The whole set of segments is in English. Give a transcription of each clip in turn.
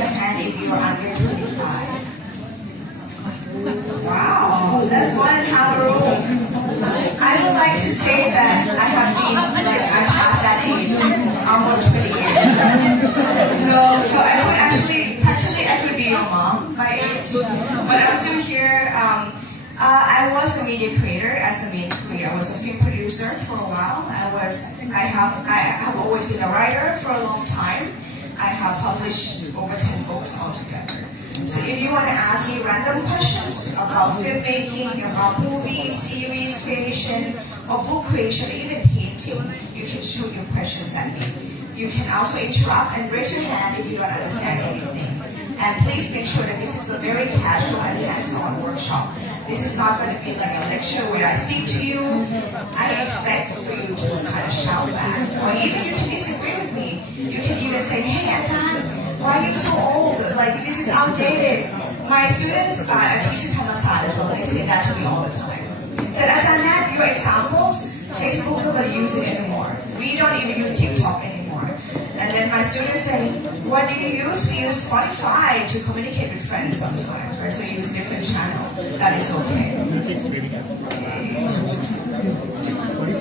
your hand if you're under 25. Wow, that's more than half the room. I would like to say that I have been, I passed that age almost 20 years. So I would actually I could be your mom, my age. But I'm still here. I was a media creator as a media creator. I was a film producer for a while. I have always been a writer for a long time. I have published over 10 books altogether. So if you want to ask me random questions about filmmaking, about movies, series creation, or book creation, even painting, you can shoot your questions at me. You can also interrupt and raise your hand if you don't understand anything. And please make sure that this is a very casual and hands-on workshop. This is not going to be like a lecture where I speak to you. I expect for you to kind of shout back. Or even you can disagree with me. You can even say, hey, Ajahn, why are you so old? Like, this is outdated. My students, I teach in Dharmasaroja as well. They say that to me all the time. Said, Ajahn, Nat, your examples, Facebook, nobody uses it anymore. We don't even use TikTok anymore. And then my students say, what do you use? We use Spotify to communicate with friends sometimes, right? So you use different channels. That is okay.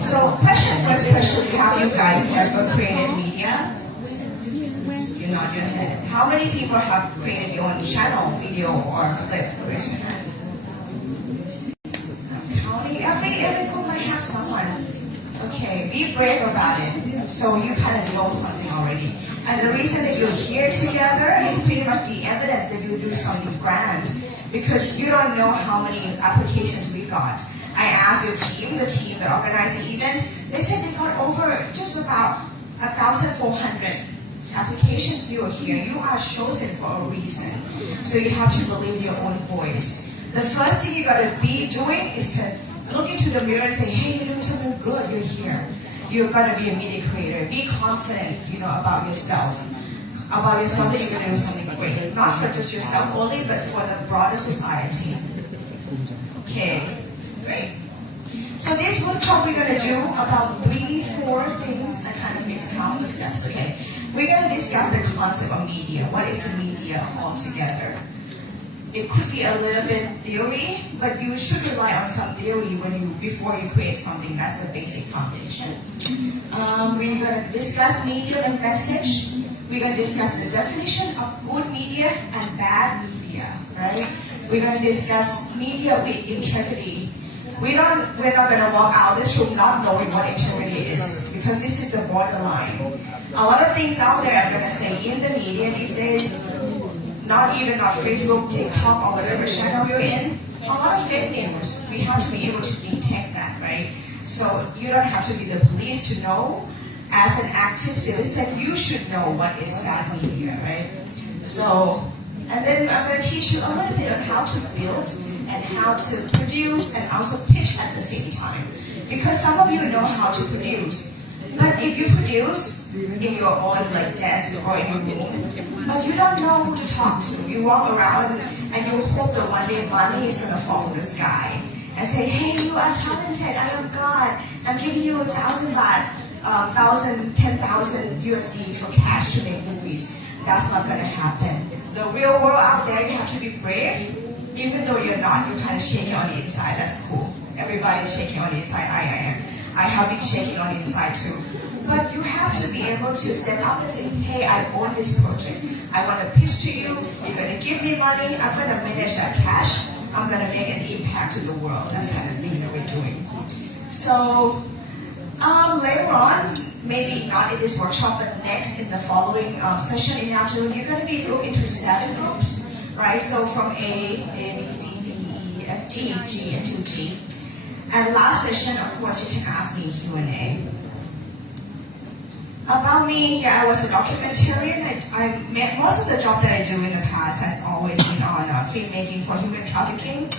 So first question, have you guys ever created media? You nod your head. How many people have created your own channel, video, or clip? Raise your hand. Every group might have someone. Okay, be brave about it. So you kind of know something already. And the reason that you're here together is pretty much the evidence that you do something grand. Because you don't know how many applications we got. I asked your team, the team that organized the event, they said they got over just about 1,400 applications. You are here. You are chosen for a reason. So you have to believe your own voice. The first thing you got to be doing is to look into the mirror and say, hey, you're doing something good, you're here. You're going to be a media creator. Be confident, about yourself. About yourself that you're going to do something great. Not for just yourself only, but for the broader society. Okay, great. So this workshop we're going to do about 3-4 things that kind of makes how many steps, okay? We're going to discuss the concept of media. What is the media altogether? It could be a little bit theory, but you should rely on some theory before you create something. That's the basic foundation. We're going to discuss media and message. We're going to discuss the definition of good media and bad media, right? We're going to discuss media with integrity. We're not going to walk out this room not knowing what integrity is, because this is the borderline. A lot of things out there I'm going to say in the media these days, not even on Facebook, TikTok, or whatever channel you're in, a lot of fake news. We have to be able to detect that, right? So you don't have to be the police to know. As an active citizen, you should know what is bad media, right? So, and then I'm going to teach you a little bit on how to build and how to produce and also pitch at the same time. Because some of you know how to produce, but if you produce in your own desk or in your room, but you don't know who to talk to. You walk around and you hope that one day money is going to fall from the sky and say, hey, you are talented, I am God, I'm giving you 1,000 baht, 10,000 USD for cash to make movies. That's not going to happen. The real world out there, you have to be brave. Even though you're not, you're kind of shaking on the inside. That's cool. Everybody's shaking on the inside. I am. I have been shaking on the inside too. But you have to be able to step up and say, hey, I own this project. I want to pitch to you. You're going to give me money. I'm going to manage that cash. I'm going to make an impact to the world. That's the kind of thing that we're doing. So later on, maybe not in this workshop, but next in the following session in the afternoon, you're going to be grouped into 7 groups, right? So from A, B, C, D, E, F, G, G, and 2G. And last session, of course, you can ask me Q&A. About me, I was a documentarian. Most of the job that I do in the past has always been on filmmaking for human trafficking,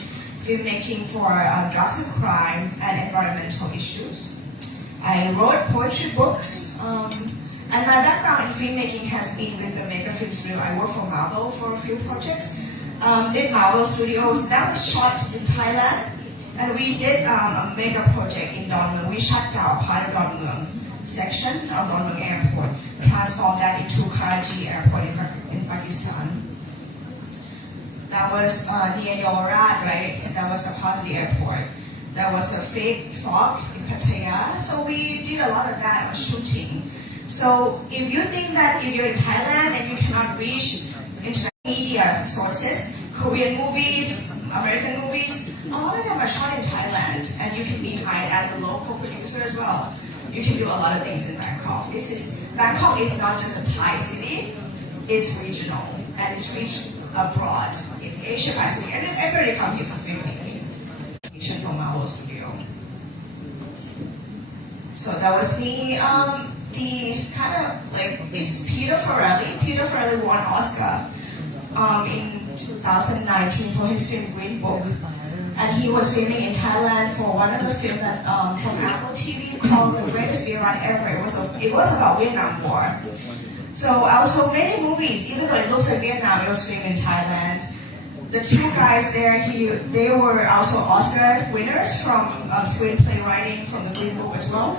filmmaking for drugs and crime, and environmental issues. I wrote poetry books, and my background in filmmaking has been with the Mega Film Studio. I worked for Marvel for a few projects. Did Marvel Studios. That was shot in Thailand, and we did a mega project in Don Mueang. We shut down part of Don Mueang section of Don Mueang Airport, transformed that into Karachi Airport in Pakistan. That was near Yorat, right? And that was a part of the airport. There was a fake fog in Pattaya. So we did a lot of that shooting. So if you think that if you're in Thailand and you cannot reach internet media sources, Korean movies, American movies, a lot of them are shot in Thailand, and you can be hired as a local producer as well. You can do a lot of things in Bangkok. Bangkok is not just a Thai city, it's regional, and it's reached abroad in Asia Pacific, and everybody comes here for filming. From our studio. So that was me. The kind of like this is Peter Farrelly. Peter Farrelly won Oscar in 2019 for his film Green Book, and he was filming in Thailand for one of the films that from Apple TV called The Greatest Beer Run Ever. It was about Vietnam War. So also many movies, even though it looks like Vietnam, it was filmed in Thailand. The two guys there, they were also Oscar winners from screenplay writing from the Green Book as well.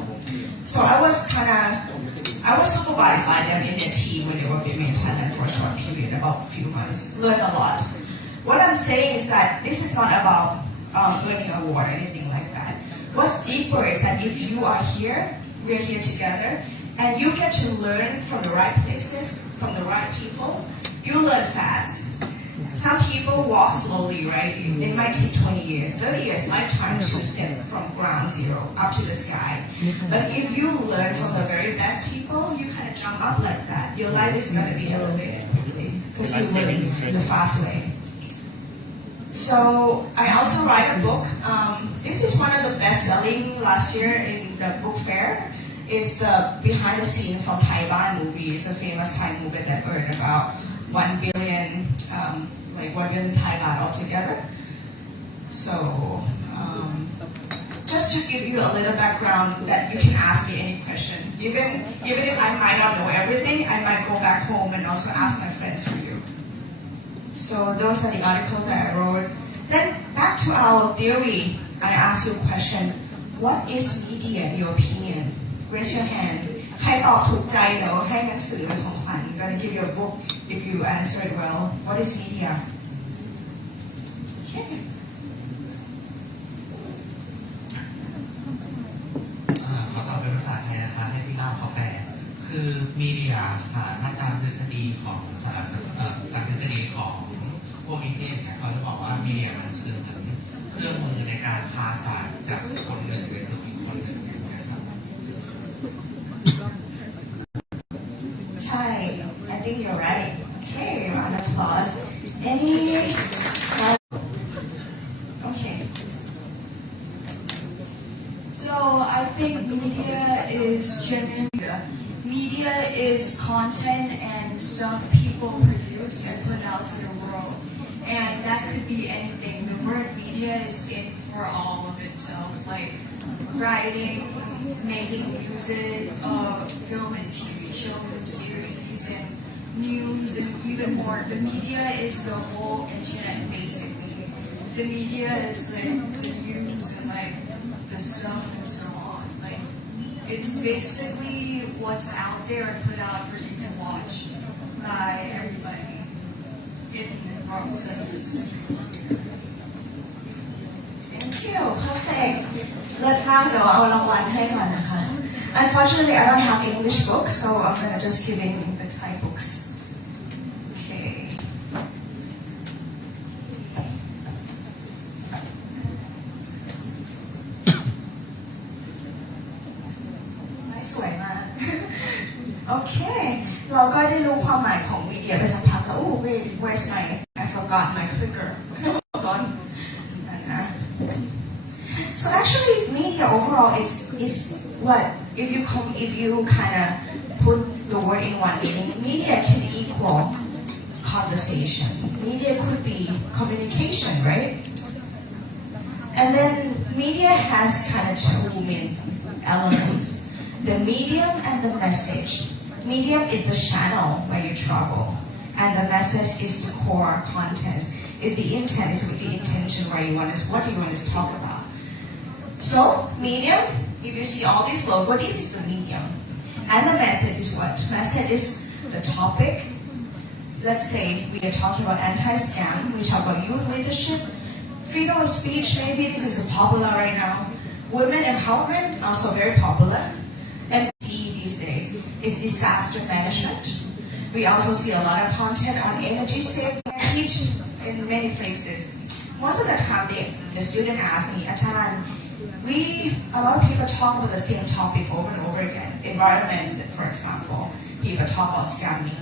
So I was supervised by them in their team when they were filming in Thailand for a short period, about a few months. Learned a lot. What I'm saying is that this is not about earning an award or anything like that. What's deeper is that if you are here, we're here together, and you get to learn from the right places, from the right people, you learn fast. Some people walk slowly, right? It might take 20 years, 30 years, lifetime to step from ground zero up to the sky. But if you learn from the very best people, you kind of jump up like that. Your life is going to be elevated quickly because you learn the fast way. So I also write a book. This is one of the best-selling last year in the book fair. It's the behind the scenes from Thai Ban movie. It's a famous Thai movie that earned about 1 billion. 1 billion Thai baht altogether. So, just to give you a little background that you can ask me any question. Even if I might not know everything, I might go back home and also ask my friends for you. So those are the articles that I wrote. Then back to our theory, I asked you a question. What is media in your opinion? Raise your hand. ใครตอบถูกใจเดี๋ยวให้หนังสือเป็นของขวัญ I'm gonna give you a book if you answer it well. What is media? Okay. ขอตอบเป็นภาษาไทยนะคะให้พี่ก้าวเขาแปลคือมีเดียค่ะถ้าตามทฤษฎีของตามทฤษฎีของพวกนิเทศเนี่ยเขาจะบอกว่ามีเดียมันคือเหมือนเครื่องมือในการพาสารจากคนหนึ่งไปสู่อีกคนหนึ่งนะครับ ใช่ I think you're right. Okay, round of applause. Any? Okay. So I think media is genuine. Media is content and stuff people produce and put out to the world. And that could be anything. The word media is in for all of itself, like writing, making music, film and TV shows and series and news and even more. The media is the whole internet basically. The media is like the news and like the stuff and so on. Like it's basically what's out there and put out for you to watch by everybody in broad senses. Thank you. Perfect. เลิศมากเดี๋ยวเอารางวัลให้ก่อนนะคะ Unfortunately, I don't have English books, so I'm gonna just give in the Thai books. Okay. สวยมาก โอเค เราก็ได้รู้ความหมายของมีเดียไปสักพักแล้ว Oh, where's my? I forgot my clicker. Gone. So actually, media overall is what if you kind of put the word in one meaning, media can equal conversation. Media could be communication, right? And then media has kind of two main elements: the medium and the message. Medium is the channel where you travel, and the message is the core content. Is the intent, is the intention what you want to talk about. So, medium, if you see all these logos, this is the medium. And the message is what? Message is the topic, let's say we are talking about anti-scam, we talk about youth leadership, freedom of speech, maybe this is popular right now. Women empowerment, also very popular. And these days is disaster management. We also see a lot of content on energy saving. I teach in many places. Most of the time, the student asks me, Achan, a lot of people talk about the same topic over and over again. Environment, for example, people talk about scamming.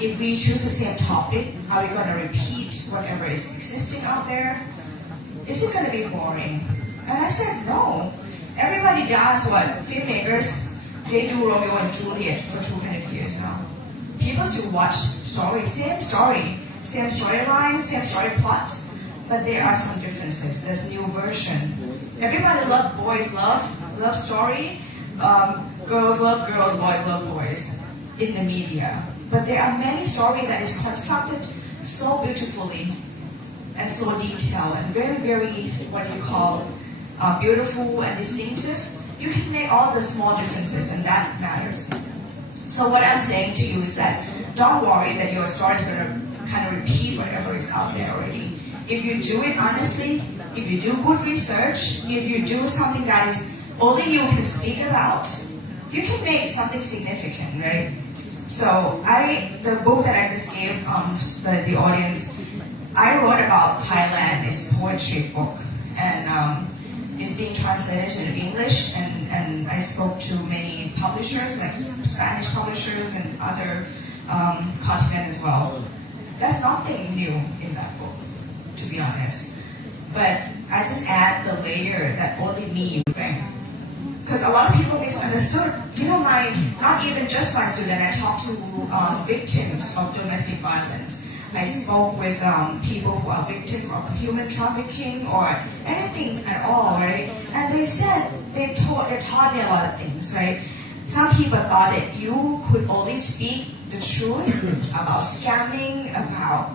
If we choose the same topic, are we going to repeat whatever is existing out there? Is it going to be boring? And I said, no. Everybody does what filmmakers, they do Romeo and Juliet for 200 years now. People still watch stories, same storyline, same story plot, but there are some differences. There's a new version. Everybody loves boys love story. Girls love girls, boys love boys in the media. But there are many stories that is constructed so beautifully and so detailed and very, very, what do you call, beautiful and distinctive. You can make all the small differences and that matters. So what I'm saying to you is that don't worry that your story is going to kind of repeat whatever is out there already. If you do it honestly, if you do good research, if you do something that is only you can speak about, you can make something significant, right? So the book that I just gave the audience, I wrote about Thailand. It's a poetry book, and it's being translated into English, and I spoke to many publishers, like Spanish publishers and other continent as well. That's nothing new in that book, to be honest. But I just add the layer that only me think. Because a lot of people misunderstood. Not even just my student, I talked to victims of domestic violence. I spoke with people who are victims of human trafficking or anything at all, right? And they said, they taught me a lot of things, right? Some people thought that you could only speak the truth about scamming, about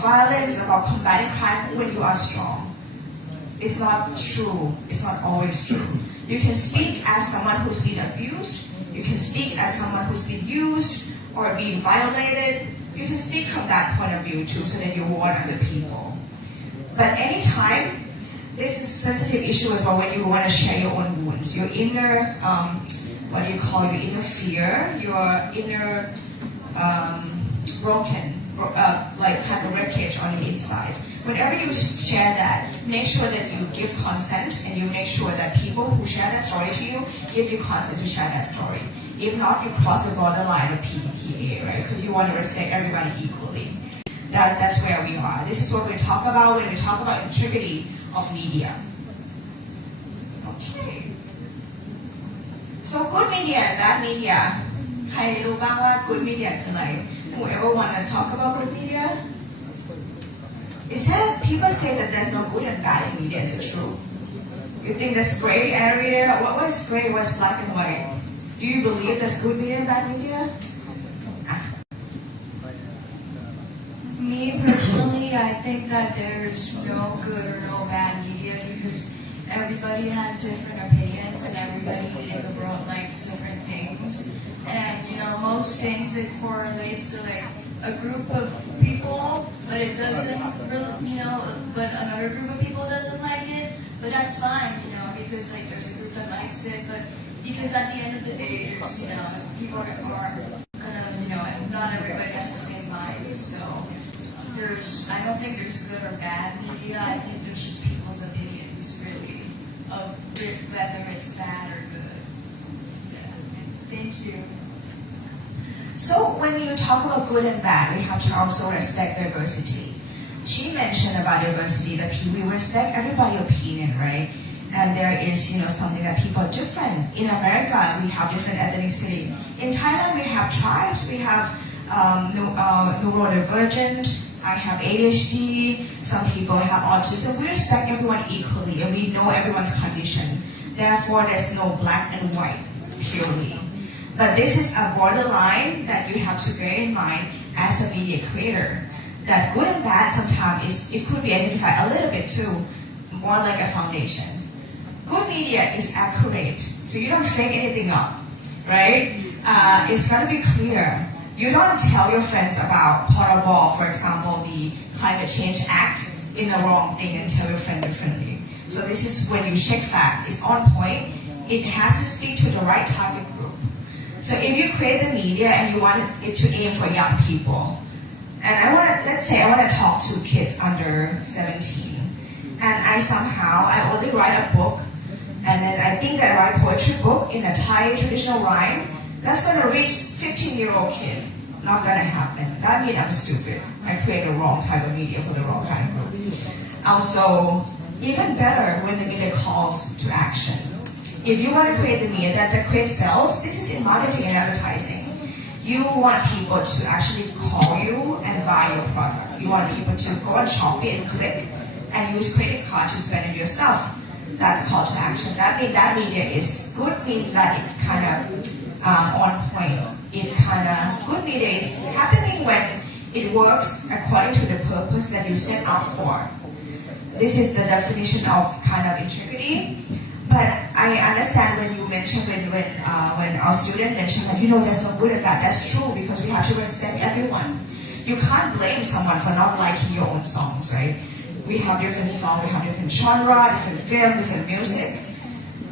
violence, about combating crime when you are strong. It's not true. It's not always true. You can speak as someone who's been abused. You can speak as someone who's been used or being violated. You can speak from that point of view too, so that you warn other people. But anytime, this is a sensitive issue as well when you want to share your own wounds, your inner, your inner fear, your inner broken, like kind of wreckage on the inside. Whenever you share that, make sure that you give consent and you make sure that people who share that story to you give you consent to share that story. If not, you cross the borderline of PDPA, right? Because you want to respect everybody equally. That's where we are. This is what we talk about when we talk about integrity of media. Okay. So good media and bad media. ใครรู้บ้างว่า good media คืออะไร Whoever want to talk about good media? Is that people say that there's no good and bad in media? Is it true? You think there's gray area? What is gray? What's black and white? Do you believe there's good media and bad media? Me personally, I think that there's no good or no bad media because everybody has different opinions and everybody in the world likes different things. And most things it correlates to like a group of people, but it doesn't really, but another group of people doesn't like it. But that's fine, because like there's a group that likes it, but because at the end of the day, there's, people are gonna, not everybody has the same mind. So I don't think there's good or bad media. I think there's just people's opinions, really, of whether it's bad or good. Yeah. Thank you. So when you talk about good and bad, we have to also respect diversity. She mentioned about diversity that we respect everybody's opinion, right? And there is, something that people are different. In America, we have different ethnicity. In Thailand, we have tribes. We have neurodivergent. I have ADHD. Some people have autism. We respect everyone equally, and we know everyone's condition. Therefore, there's no black and white, purely. But this is a borderline that you have to bear in mind as a media creator. That good and bad sometimes it could be identified a little bit too, more like a foundation. Good media is accurate, so you don't fake anything up, right? It's got to be clear. You don't tell your friends about Parabol, for example, the Climate Change Act, in the wrong thing and tell your friend differently. So this is when you check fact, it's on point. It has to speak to the right target group. So if you create the media and you want it to aim for young people, and let's say I want to talk to kids under 17, and I only write a book, and then I think that I write a poetry book in a Thai traditional rhyme, that's going to reach 15-year-old kid. Not going to happen. That means I'm stupid. I create the wrong type of media for the wrong kind of group. Also, even better when the media calls to action. If you want to create the media that creates sales, this is in marketing and advertising. You want people to actually call you and buy your product. You want people to go on Shopee and click and use credit card to spend on your stuff. That's call to action. That means that media is good, means that it kind of on point. Good media is happening when it works according to the purpose that you set out for. This is the definition of kind of integrity. But I understand when you mentioned when our student mentioned that that's not good or bad. That's true because we have to respect everyone. You can't blame someone for not liking your own songs, right? We have different songs, we have different genre, different film, different music.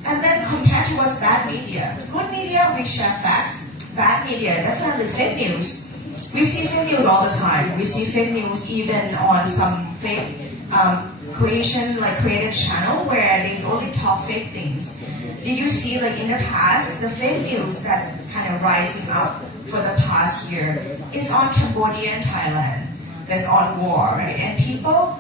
And then compared to what's bad media. Good media, we share facts. Bad media, definitely fake news. We see fake news all the time. We see fake news even on some fake created channel where they only talk fake things. Did you see in the past, the fake news that kind of rising up for the past year is on Cambodia and Thailand. That's on war, right? And people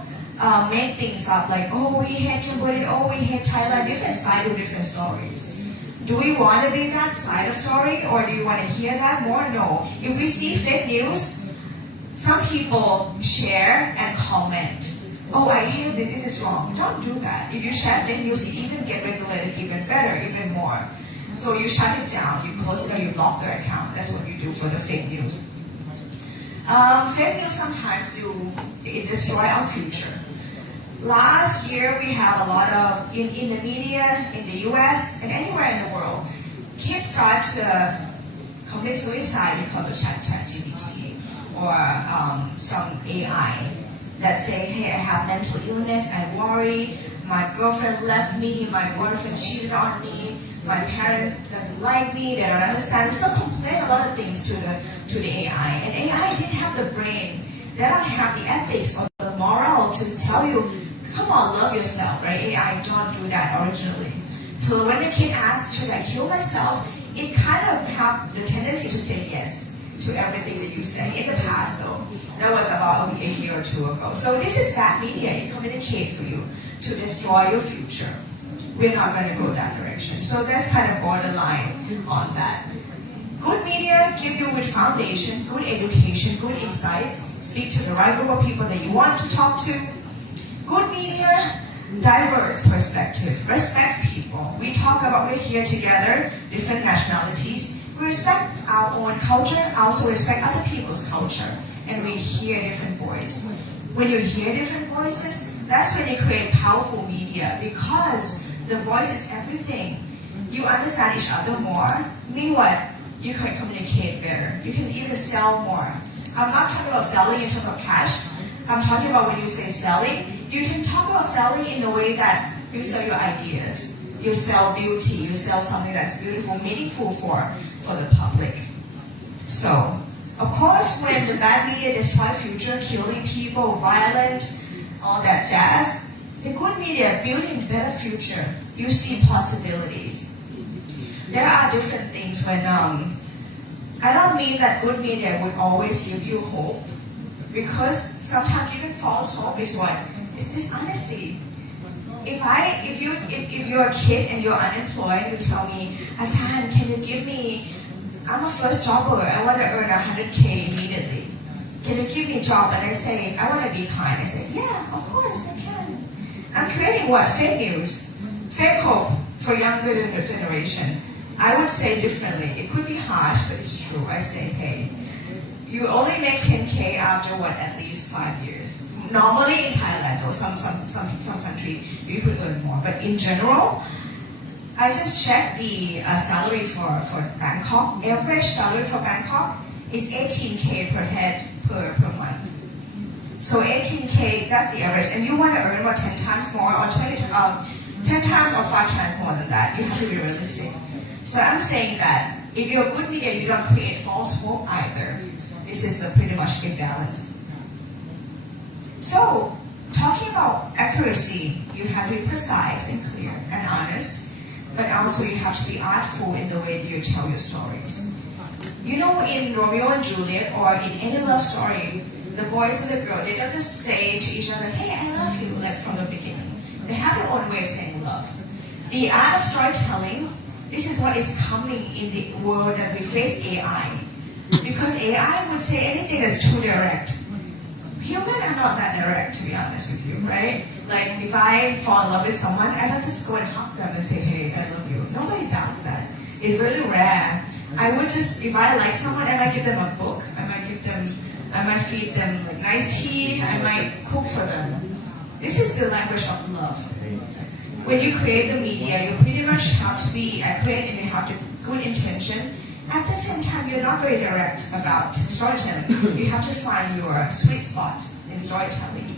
make things up oh, we hate Cambodia, oh, we hate Thailand, different side of different stories. Do we want to be that side of story or do you want to hear that more? No. If we see fake news, some people share and comment. Oh, I hear that this is wrong. Don't do that. If you share fake news, it even get regulated even better, even more. So you shut it down, you close it or you block their account. That's what you do for the fake news. Fake news sometimes it destroy our future. Last year, we have a lot of, in the media, in the US, and anywhere in the world, kids start to commit suicide because of ChatGPT or some AI that say, hey, I have mental illness, I worry, my girlfriend left me, my boyfriend cheated on me, my parent doesn't like me, they don't understand. We still complain a lot of things to the AI. And AI didn't have the brain, they don't have the ethics or the moral to tell you, come on, love yourself, right? AI don't do that originally. So when the kid asks, should I kill myself? It kind of have the tendency to say yes to everything that you say. In the past, though, that was about a year or two ago. So this is bad media. It communicates for you to destroy your future. We're not going to go that direction. So that's kind of borderline on that. Good media give you good foundation, good education, good insights, speak to the right group of people that you want to talk to. Good media, diverse perspective, respects people. We talk about we're here together, different nationalities. We respect our own culture, also respect other people's culture, and we hear different voices. When you hear different voices, that's when you create powerful media because the voice is everything. You understand each other more. Meanwhile, you can communicate better. You can even sell more. I'm not talking about selling in terms of cash. I'm talking about when you say selling, you can talk about selling in a way that you sell your ideas. You sell beauty. You sell something that's beautiful, meaningful for the public. So, of course, when the bad media destroy future, killing people, violent, all that jazz, the good media building better future. You see possibilities. There are different things when, I don't mean that good media would always give you hope, because sometimes even false hope is what? It's dishonesty. If you're a kid and you're unemployed, you tell me, Atan, can you give me, I'm a first jobber, I want to earn 100K immediately. Can you give me a job? And I say, I want to be kind. I say, yeah, of course I can. I'm creating what? Fake news. Fake hope for younger generation. I would say differently. It could be harsh, but it's true. I say, hey, you only make 10K after what? At least 5 years. Normally in Thailand or some country, you could earn more. But in general, I just checked the salary for Bangkok. Average salary for Bangkok is 18K per head per month. So 18K, that's the average. And you want to earn what, 10 times more or 10 times or 5 times more than that. You have to be realistic. So I'm saying that if you're a good media, you don't create false hope either. This is the pretty much good balance. So talking about accuracy, you have to be precise and clear and honest, but also you have to be artful in the way you tell your stories. You know, in Romeo and Juliet or in any love story, the boys and the girl, they don't just say to each other, hey, I love you, like from the beginning. They have their own way of saying love. The art of storytelling, this is what is coming in the world that we face AI. Because AI would say anything that's too direct. Humans are not that direct, to be honest with you, right? Like, if I fall in love with someone, I don't just go and hug them and say, hey, I love you. Nobody does that. It's really rare. I would just, if I like someone, I might give them a book. I might feed them like nice tea. I might cook for them. This is the language of love. When you create the media, you pretty much have to be accurate and you have to good intention. At the same time, you're not very direct about storytelling. You have to find your sweet spot in storytelling.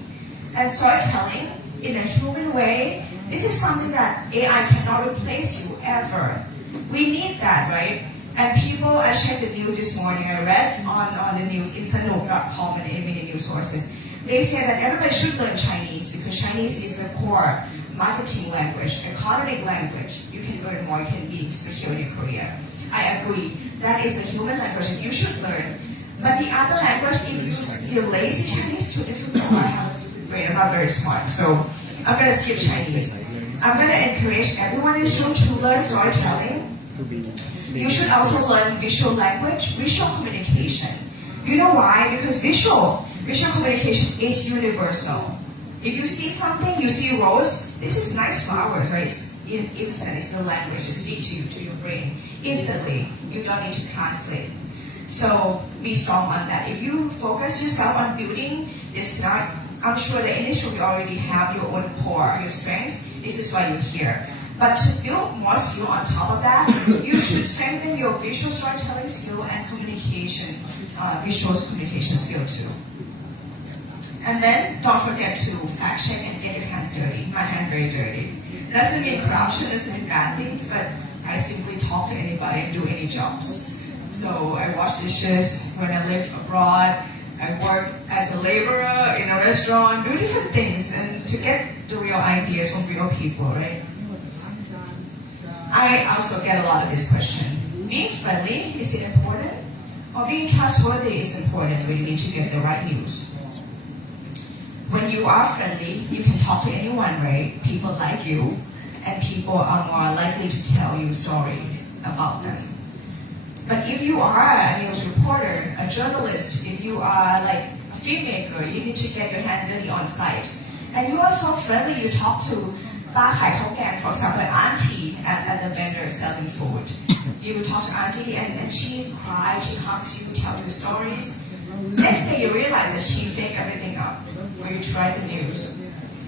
And storytelling, in a human way, this is something that AI cannot replace you ever. We need that, right? And people, I checked the news this morning, I read on the news, in sanok.com and many news sources. They say that everybody should learn Chinese because Chinese is the core marketing language, economic language. You can earn more, you can be secure in your career. I agree. That is the human language that you should learn. But the other language, if you're lazy, Chinese too difficult. I'm not very smart, so I'm going to skip Chinese. I'm going to encourage everyone in school to learn storytelling. You should also learn visual language, visual communication. You know why? Because visual communication is universal. If you see something, you see rose, this is nice flowers, right? Instant is the language to speak to you, to your brain, instantly. You don't need to translate. So be strong on that. If you focus yourself on building, it's not, I'm sure the industry will already have your own core, your strength. This is why you're here. But to build more skill on top of that, you should strengthen your visual storytelling skill and communication, visual communication skill too. And then don't forget to fact check and get your hands dirty. My hand very dirty. Doesn't mean corruption, doesn't mean bad things, but I simply talk to anybody and do any jobs. So I wash dishes when I live abroad. I work as a laborer in a restaurant, do different things, and to get the real ideas from real people, right? I also get a lot of this question. Being friendly, is it important? Or being trustworthy is important when you need to get the right news? When you are friendly, you can talk to anyone, right? People like you, and people are more likely to tell you stories about them. But if you are a news reporter, a journalist, if you are like a filmmaker, you need to get your hands dirty on site. And you are so friendly, you talk to Ba Kai Khao Gang, for example, auntie at the vendor selling food. You would talk to auntie and she cries, she hugs you, tells you stories. Next day you realize that she faked everything up for you to write the news.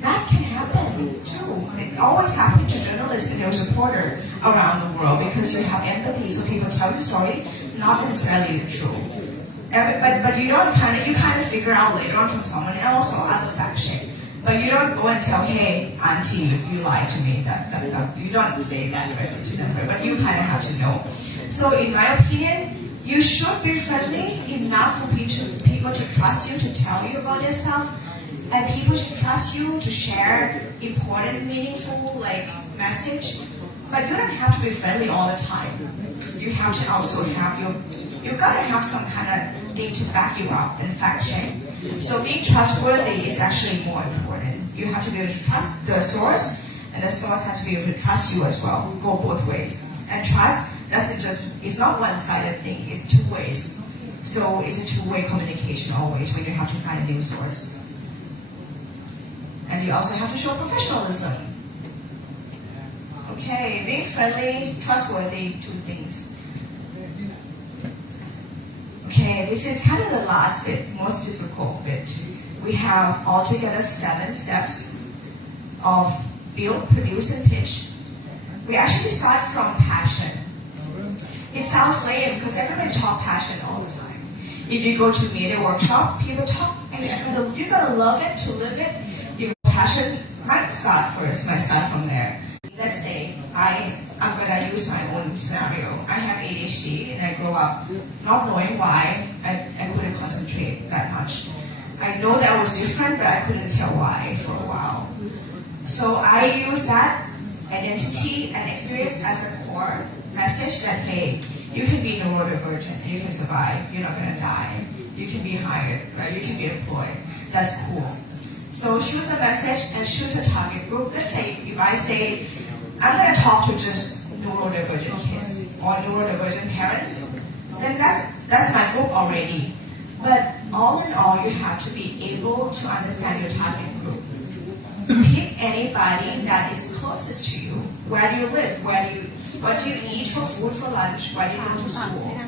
That can happen too. It always happens to journalists and news reporters around the world because you have empathy, so people tell you a story, not necessarily the truth. But you don't you kind of figure out later on from someone else or other fact check. But you don't go and tell, hey, auntie, you lied to me. That's not, you don't say that directly to them, right? But you kind of have to know. So in my opinion, you should be friendly enough for people to trust you to tell you about their stuff. And people should trust you to share important, meaningful message. But you don't have to be friendly all the time. You have to also have you've got to have some kind of thing to back you up and fact check. So being trustworthy is actually more important. You have to be able to trust the source, and the source has to be able to trust you as well. Go both ways. And trust it's not one-sided thing, it's two ways. So it's a two-way communication always when you have to find a news source. And you also have to show professionalism. Okay, being friendly, trustworthy, two things. Okay, this is kind of the last bit, most difficult bit. We have altogether 7 steps of build, produce, and pitch. We actually start from passion. It sounds lame because everybody talks passion all the time. If you go to media workshop, people talk, and you're gonna love it to live it. Your passion might start from there. Let's say I'm gonna use my own scenario. I have ADHD and I grew up not knowing why I couldn't concentrate that much. I know that was different, but I couldn't tell why for a while. So I use that identity and experience as a core message that, hey, you can be neurodivergent and you can survive. You're not gonna die. You can be hired, right? You can be employed. That's cool. So choose the message and choose a target group. Let's say if I say, I'm gonna talk to just neurodivergent kids or neurodivergent parents, then that's my group already. But all in all, you have to be able to understand your target group. Pick anybody that is closest to you. Where do you live? What do you eat for food for lunch? Where do you go to school?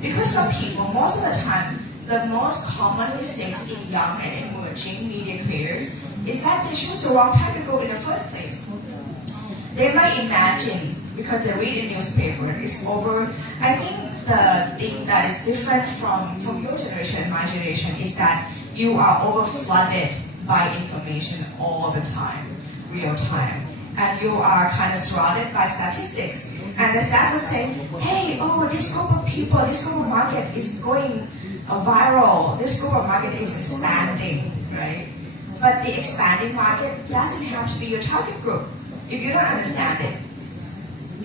Because some people, most of the time, the most common mistakes in young and emerging media creators is that they choose the wrong target group in the first place. They might imagine, because they read a newspaper, it's over. I think the thing that is different from your generation and my generation is that you are over flooded by information all the time, real time. And you are kind of surrounded by statistics. And the stat would say, hey, this group of people, this group of market is going viral. This group of market is expanding, right? But the expanding market doesn't have to be your target group if you don't understand it.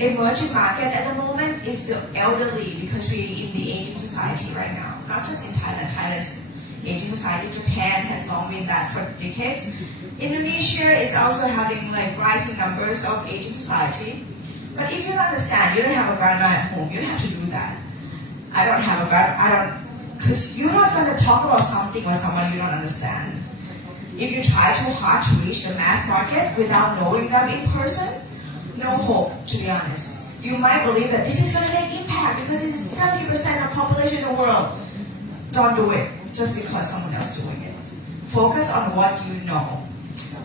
Emerging market at the moment is the elderly because we're in the aging society right now. Not just in Thailand. Thailand's aging society. Japan has long been that for decades. Indonesia is also having like rising numbers of aging society. But if you don't understand, you don't have a grandma at home, you don't have to do that. I don't have a grandma, because you're not going to talk about something with someone you don't understand. If you try too hard to reach the mass market without knowing them in person, no hope, to be honest. You might believe that this is going to make impact because this is 70% of the population in the world. Don't do it just because someone else is doing it. Focus on what you know.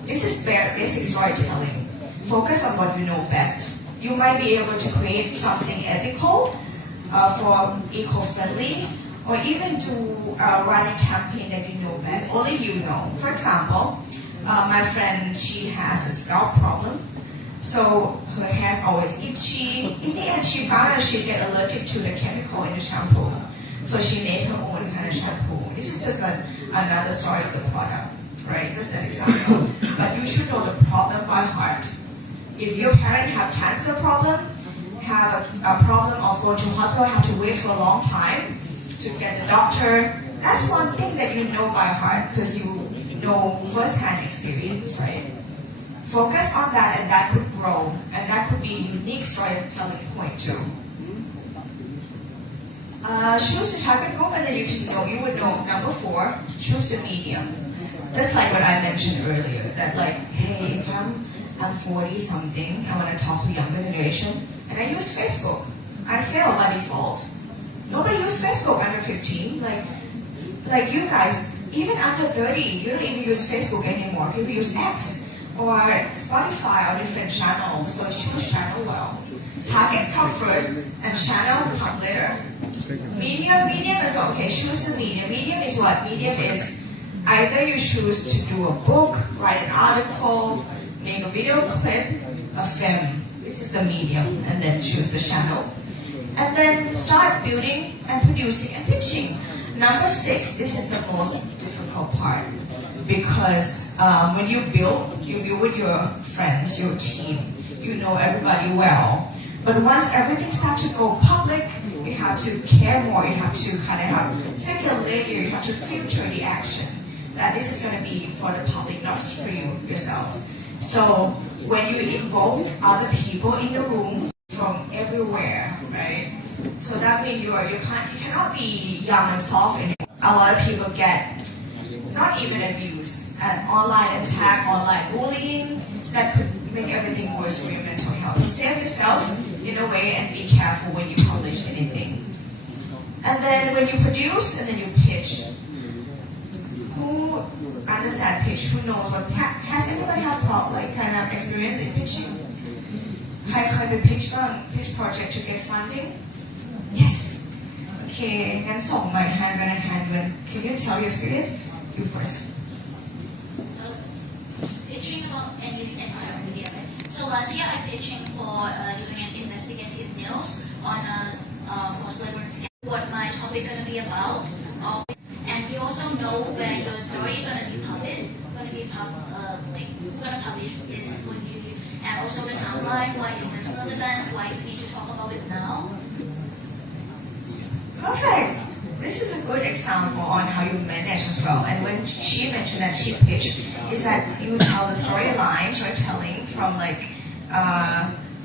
This is basic storytelling. Focus on what you know best. You might be able to create something ethical for eco-friendly, or even to run a campaign that you know best. Only you know. For example, my friend, she has a scalp problem. So her hair's always itchy. In the end, she found out she'd get allergic to the chemical in the shampoo. So she made her own kind of shampoo. This is just another story of the product, right? Just an example. But you should know the problem by heart. If your parent have cancer problem, have a problem of going to hospital, have to wait for a long time to get the doctor, that's one thing that you know by heart because you know first-hand experience, right? Focus on that, and that could grow, and that could be a unique storytelling point too. Choose the target group, and then you would know. Number 4, choose the medium. Just like what I mentioned earlier, that like, hey, if I'm 40 something, I want to talk to younger generation, and I use Facebook. I fail by default. Nobody uses Facebook under 15. Like you guys, even under 30, you don't even use Facebook anymore. People use X or Spotify or different channels. So choose channel well. Target come first, and channel come later. Medium is what? Okay, choose the medium. Medium is what? Medium is either you choose to do a book, write an article, make a video clip, a film. This is the medium, and then choose the channel. And then start building and producing and pitching. Number 6, this is the most difficult part because when you build with your friends, your team, you know everybody well. But once everything starts to go public, you have to care more, you have to kind of have second layer, you have to filter the action. That this is going to be for the public, not just for you yourself. So when you involve other people in the room from everywhere, right? So that means you cannot be young and soft anymore. A lot of people get not even abused, and online attack, online bullying, that could make everything worse for your mental health. So save yourself in a way and be careful when you publish anything. And then when you produce and then you pitch, who understands pitch? Who knows what? Has anybody had kind of experience in pitching?ใครเคยไป pitch บ้าง pitch project to get funding? Yes. Okay, งั้นส่งใหม่ hand when can you tell your experience? You first. Pitching about any kind of media, right? So last year I pitching for doing an investigative news on for celebrities. What my topic gonna be about, and we also know where your story gonna be published, like who's gonna publish this for you, and also the timeline. Why is this relevant? Why you need to talk about it now? Perfect. This is a good example on how you manage as well. And when she mentioned that she pitched, is that you tell the storylines, storytelling from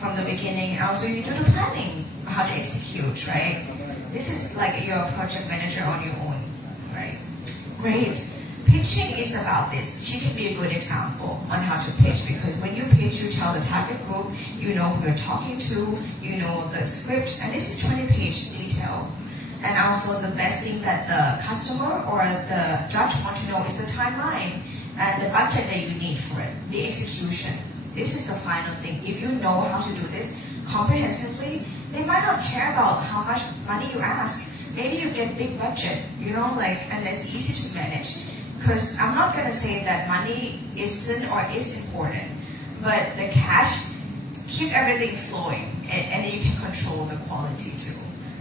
from the beginning, and also you do the planning, how to execute, right? This is like you're a project manager on your own, right? Great. Pitching is about this. She can be a good example on how to pitch because when you pitch, you tell the target group, you know who you're talking to, you know the script, and this is 20-page detail. And also the best thing that the customer or the judge want to know is the timeline and the budget that you need for it, the execution. This is the final thing. If you know how to do this comprehensively, they might not care about how much money you ask. Maybe you get big budget, and it's easy to manage. Because I'm not going to say that money isn't or is important, but the cash, keep everything flowing and you can control the quality too.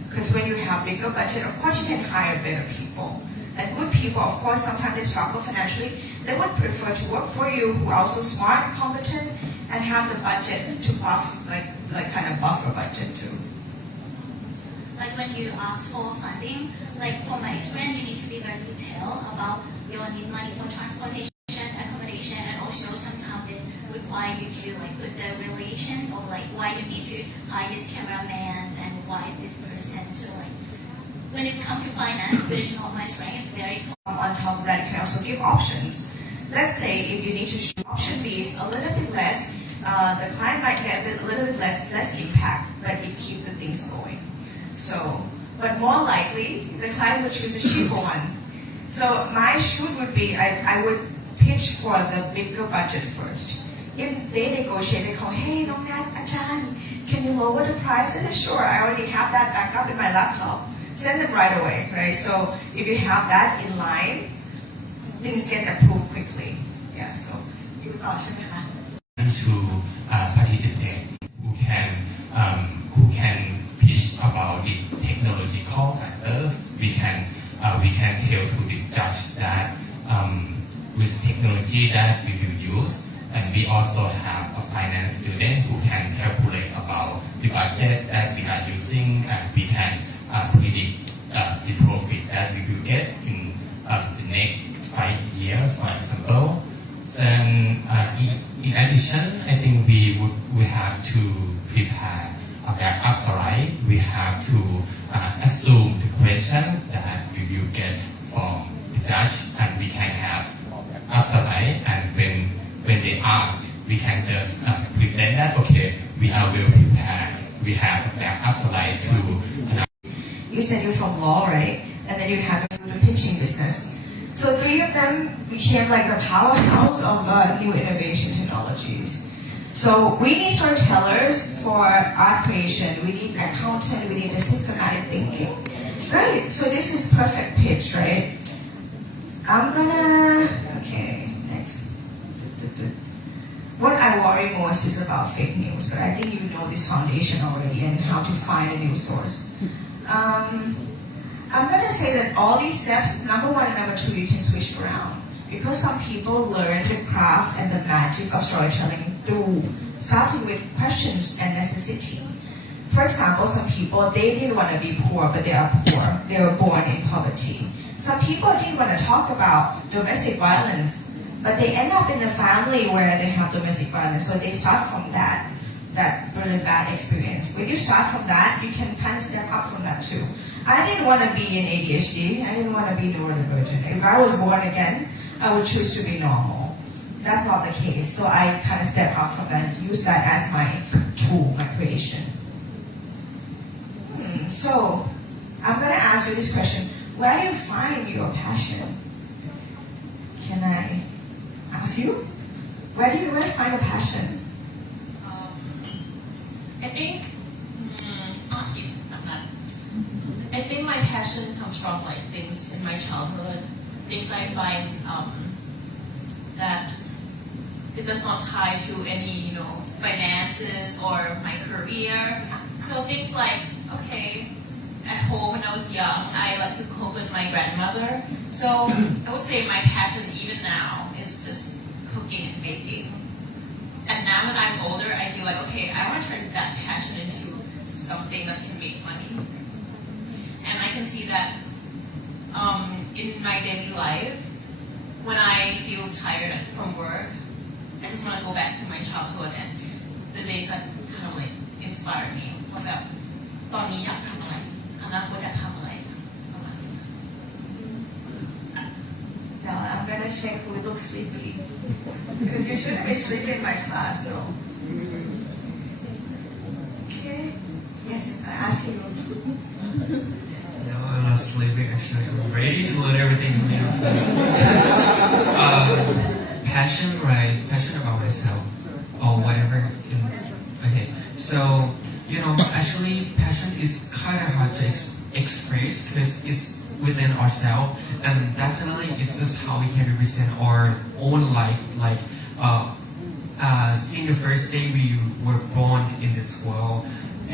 Because when you have bigger budget, of course you can hire better people. And good people, of course, sometimes they struggle financially. They would prefer to work for you who are also smart, competent, and have the budget to kind of buffer budget too. Like when you ask for funding, like from my experience, you need to be very detailed about you need money for transportation, accommodation, and also sometimes they require you to put the relation or why you need to hire this cameraman and why this person. So when it comes to finance, which is not my strength, it's very. On top of that, you can also give options. Let's say if you need to shoot option B is a little bit less, the client might get a little bit less impact, but it keeps the things going. So, but more likely, the client would choose a cheaper one. So my shoot would be, I would pitch for the bigger budget first. If they negotiate, they call, hey, Nong Nat, Achan, can you lower the price? I said, sure, I already have that backup in my laptop. Send them right away, right? So if you have that in line, things get approved quickly. Yeah, so you thought, to participate who can pitch about the technological factors. We can tell to the judge that with technology that we will use, and we also have a finance student who can calculate about the budget that we are using, and we can predict the profit that we will get in the next 5 years, for example. And in addition, I think we have to prepare a backup slide. We have to assume the question that we will get from the judge, and we can have a slide. And when they ask, we can just present that. Okay, we are well prepared. We have a backup slide to. You said you're from law, right? And then you have the pitching business. So 3 of them became like a powerhouse of new innovation technologies. So we need storytellers for art creation. We need accountant. We need the systematic thinking. Great. So this is perfect pitch, right? Okay, next. What I worry most is about fake news, but I think you know this foundation already and how to find a news source. I'm going to say that all these steps, number 1 and number 2, you can switch around. Because some people learn the craft and the magic of storytelling through starting with questions and necessity. For example, some people, they didn't want to be poor, but they are poor. They were born in poverty. Some people didn't want to talk about domestic violence, but they end up in a family where they have domestic violence. So they start from that really bad experience. When you start from that, you can kind of step up from that too. I didn't want to be an ADHD. I didn't want to be neurodivergent. If I was born again, I would choose to be normal. That's not the case. So I kind of step up from that and use that as my tool, my creation. So I'm going to ask you this question. Where do you find your passion? Can I ask you? Where do you find your passion? I think my passion comes from like things in my childhood, things I find that it does not tie to any, finances or my career. So things like, okay, at home when I was young, I like to cook with my grandmother. So I would say my passion even now is just cooking and baking. And now that I'm older, I feel like, okay, I want to turn that passion into something that can make money. And I can see that in my daily life, when I feel tired from work, I just want to go back to my childhood and the days that kind of like inspire me. ว่าแบบตอนนี้อยากทำอะไรอนาคตอยากทำอะไรประมาณนี้ Now I'm gonna check who looks sleepy. Because you shouldn't be sleeping in my class, though. Okay. Yes, I ask you. No, I'm not sleeping actually. I'm ready to learn everything. Passion, right? Passion about myself or whatever. Okay, so actually, passion is kind of hard to express because it's within ourselves, and definitely it's just how we can represent our own life. Like, since the first day we were born in this world,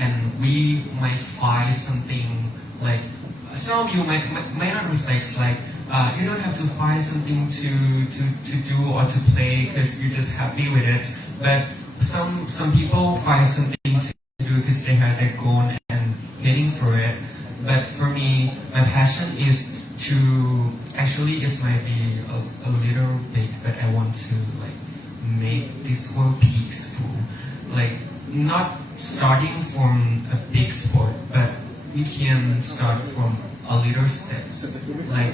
and we might find something like some of you might not reflect like. You don't have to find something to do or to play because you're just happy with it. But some people find something to do because they have their goal and heading for it. But for me, my passion is to actually it might be a little big, but I want to like make this world peaceful. Like not starting from a big sport, but we can start from a little steps. Like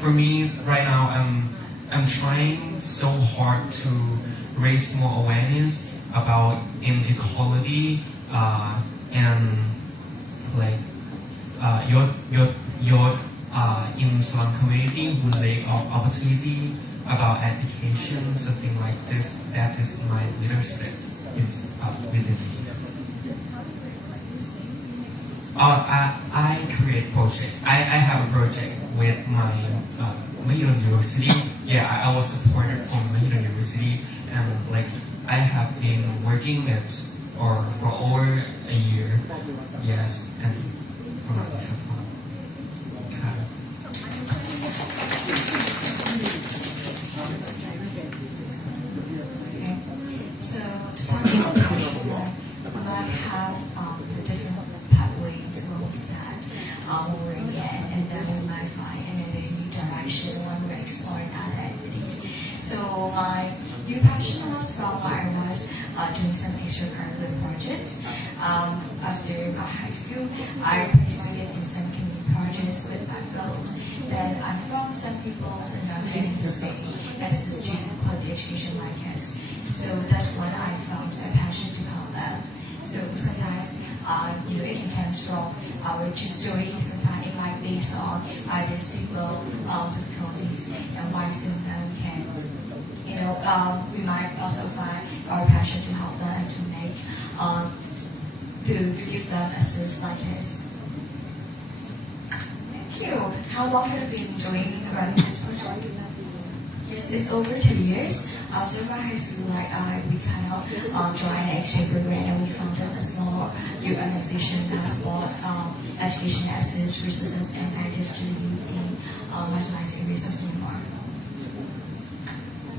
for me right now, I'm trying so hard to raise more awareness about inequality and like your in slum community who lack of opportunity about education, something like this. That is my little steps within me. I create project. I have a project with my university. Yeah, I was supported from my university, and like I have been working it for over a year. Yes, and So to talk about passion, we might have the different pathways where we start, where we end, and then we might find another new direction when we're exploring other activities. So my new passion was from when I was doing some extracurricular projects. After my high school, I participated in some community projects with my fellows. Then I found some people and I'm feeling the same as the student quality education like us. So that's when I found a passion to help them. So sometimes, it can come from our true stories. Sometimes it might be based on these people difficulties and why some of them can. We might also find our passion to help them to make, to give them assist like this. Thank you. How long have you been running this project? Yes, it's over 2 years. After my high school, we kind of joined an exchange program and we founded a small youth organization that support education access, resources, and ideas to the youth in marginalized areas of Myanmar.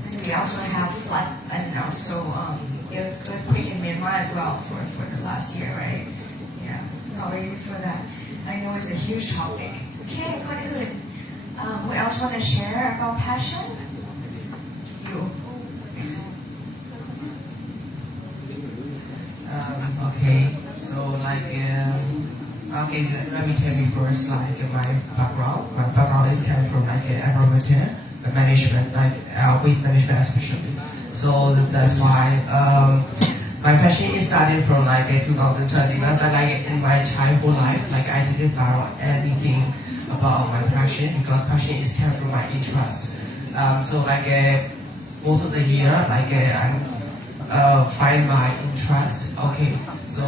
And we also have flood and also earthquake in Myanmar as well for the last year, right? Yeah, sorry for that. I know it's a huge topic. Okay, good. What else want to share about passion? You. Okay, so let me tell you first, my background. My background is coming from environmental management, waste management especially. So that's why my passion is starting from 2013. But in my childhood life, I didn't find anything about my passion because passion is coming from my interest. So most of the year, I find my interest. Okay, so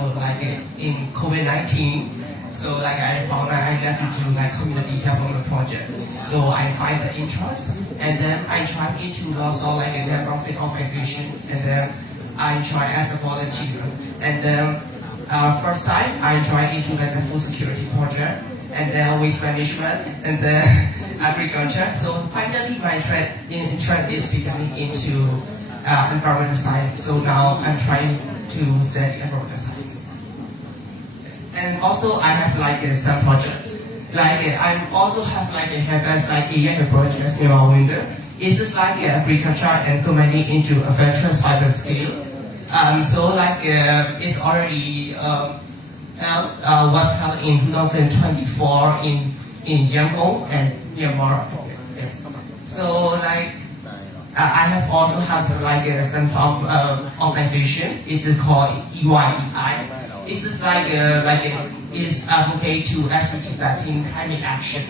in COVID-19, So like I found that I get to do like community development project. So I find the interest, and then I try into lots of like a non-profit organization, and then I try as a volunteer. And then first time I try into like the food security project, and then waste management, and then agriculture. So finally my interest is becoming into environmental science. So now I'm trying to study environmental science. And also I have like some project. Like I also have like as like a younger project in our window. It's just like agriculture and combining into a very transfiber scale. So like it's already was held in 2024 in Yangon and Myanmar. Yes. So like I have also have like some organization. It's called EYEI. It's just like it's advocate to executive Latin climate action.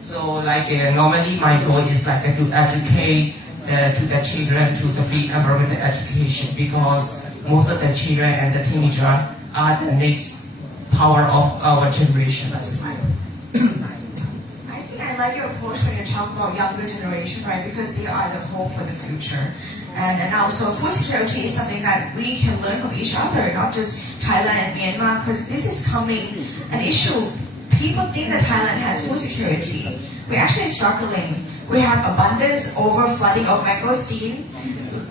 So like normally my goal is like to educate to the children to the free environmental education, because most of the children and the teenagers are the next power of our generation. That's why. I think I like your approach when you talk about younger generation, right? Because they are the hope for the future. And also food security is something that we can learn from each other, not just Thailand and Myanmar, because this is coming an issue. People think that Thailand has food security. We're actually struggling. We have abundance over flooding of mangosteen.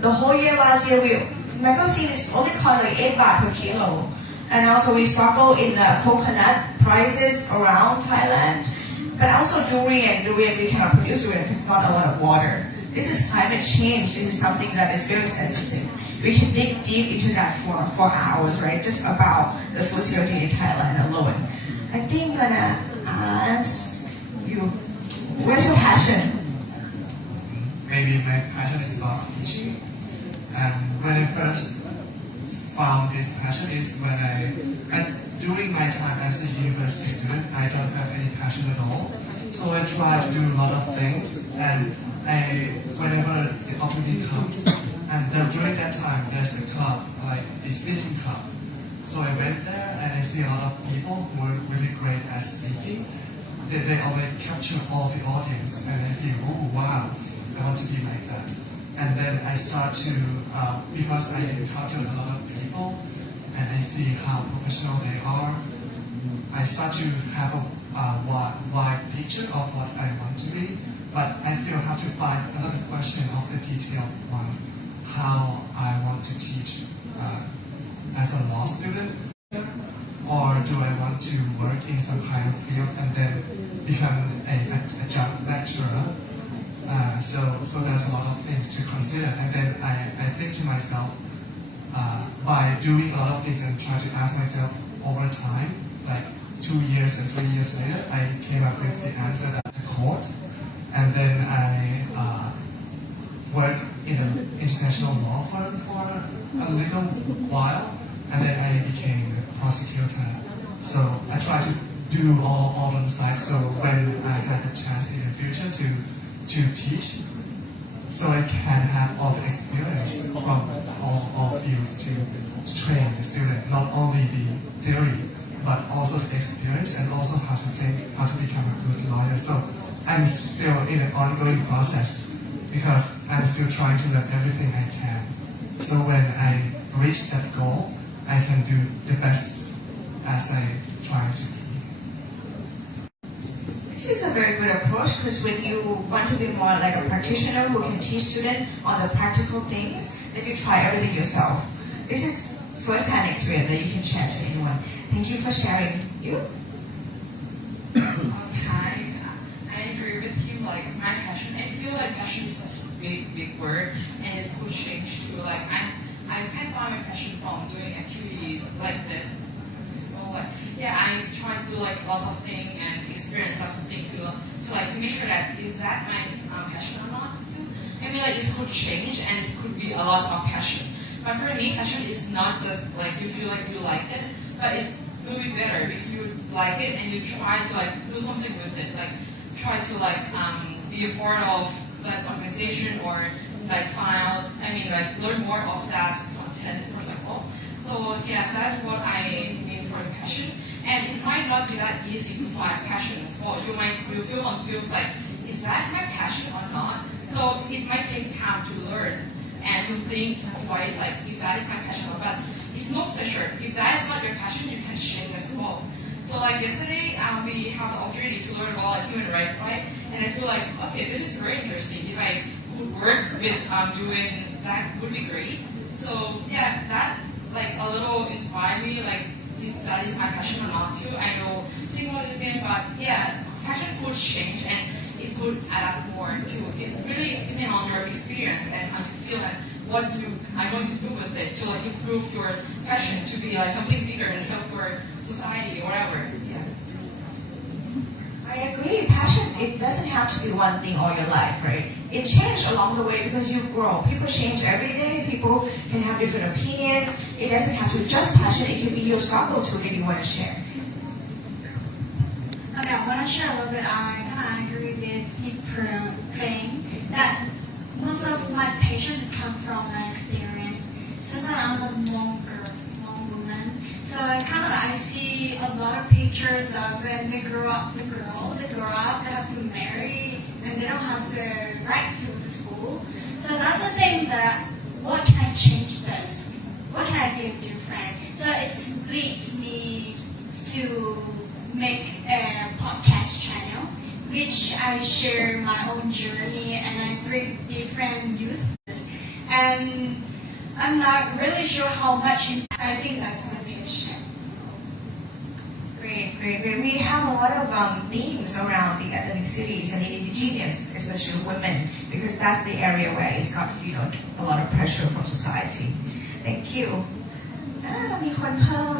The whole year last year, mangosteen is only cost like 8 baht per kilo. And also we struggle in coconut prices around Thailand. But also durian we cannot produce durian because it's not a lot of water. This is climate change. This is something that is very sensitive. We can dig deep into that for hours, right? Just about the food security in Thailand alone. I think I'm gonna ask you, where's your passion? Maybe my passion is about teaching. And when I first found this passion is when during my time as a university student, I don't have any passion at all. So I try to do a lot of things, and whenever the opportunity comes, and then during that time there's a club, like a speaking club. So I went there and I see a lot of people who are really great at speaking. They always capture all the audience, and I feel, oh wow, I want to be like that. And then I start to, because I encounter a lot of people, and I see how professional they are, I start to have a wide picture of what I want to be, but I still have to find another question of the detailed one, how I want to teach as a law student, or do I want to work in some kind of field and then become a job lecturer? So there's a lot of things to consider, and then I think to myself, by doing a lot of things and try to ask myself over time, like 2 years and 3 years later, I came up with the answer at the court, and then I worked in an international law firm for a little while, and then I became a prosecutor. So I try to do all on the side, so when I had a chance in the future to teach, so I can have all the experience from all fields to train the student, not only the theory, but also the experience and also how to think, how to become a good lawyer. So I'm still in an ongoing process because I'm still trying to learn everything I can. So when I reach that goal, I can do the best as I try to be. This is a very good approach, because when you want to be more like a practitioner who can teach students on the practical things, then you try everything yourself. This is first-hand experience that you can share to anyone. Thank you for sharing. You? I agree with him. Like my passion, I feel like passion is such a big word, and it could change to like I kind of found my passion from doing activities like this. So like I try to do like lots of things and experience lots of things to make sure that is that my passion or not. I mean like this could change and this could be a lot of passion. But for me, passion is not just like you feel like you like it, but it will be better if you like it and you try to like do something with it, like try to like be a part of that organization or like learn more of that content, for example. So yeah, that's what I mean for passion. And it might not be that easy to find passions, or you feel confused like, is that my passion or not? So it might take time to learn and to think twice, like if that is my passion or not. It's no pressure. If that is not your passion, you can change as well. So like yesterday, we have the opportunity to learn about human rights, right? And I feel like, okay, this is very interesting. If I could work with doing that, would be great. So yeah, that like a little inspired me, like if that is my passion or not too. I know think about the thing, but yeah, passion could change and it could add up more too. It really depends on your experience and how you feel and what you are going to do with it to like improve your passion to be like something bigger and help your society or whatever. Yeah. I agree. Passion, it doesn't have to be one thing all your life, right? It changes along the way because you grow. People change every day. People can have different opinion. It doesn't have to be just passion. It can be your struggle too that you want to share. Okay, I want to share a little bit. I kind of agree with praying that most of my patients come from my experience. Since I'm a lone woman, so I see a lot of pictures of when they grow up, they have to marry, and they don't have the right to the school. So that's the thing that, what can I change this? What can I do different? So it leads me to make a podcast channel, which I share my own journey and I bring different youth. And I'm not really sure how much I think that's my passion. Great. We have a lot of themes around the ethnic cities and the indigenous, especially women, because that's the area where it's got a lot of pressure from society. Thank you. มีคนเพิ่ม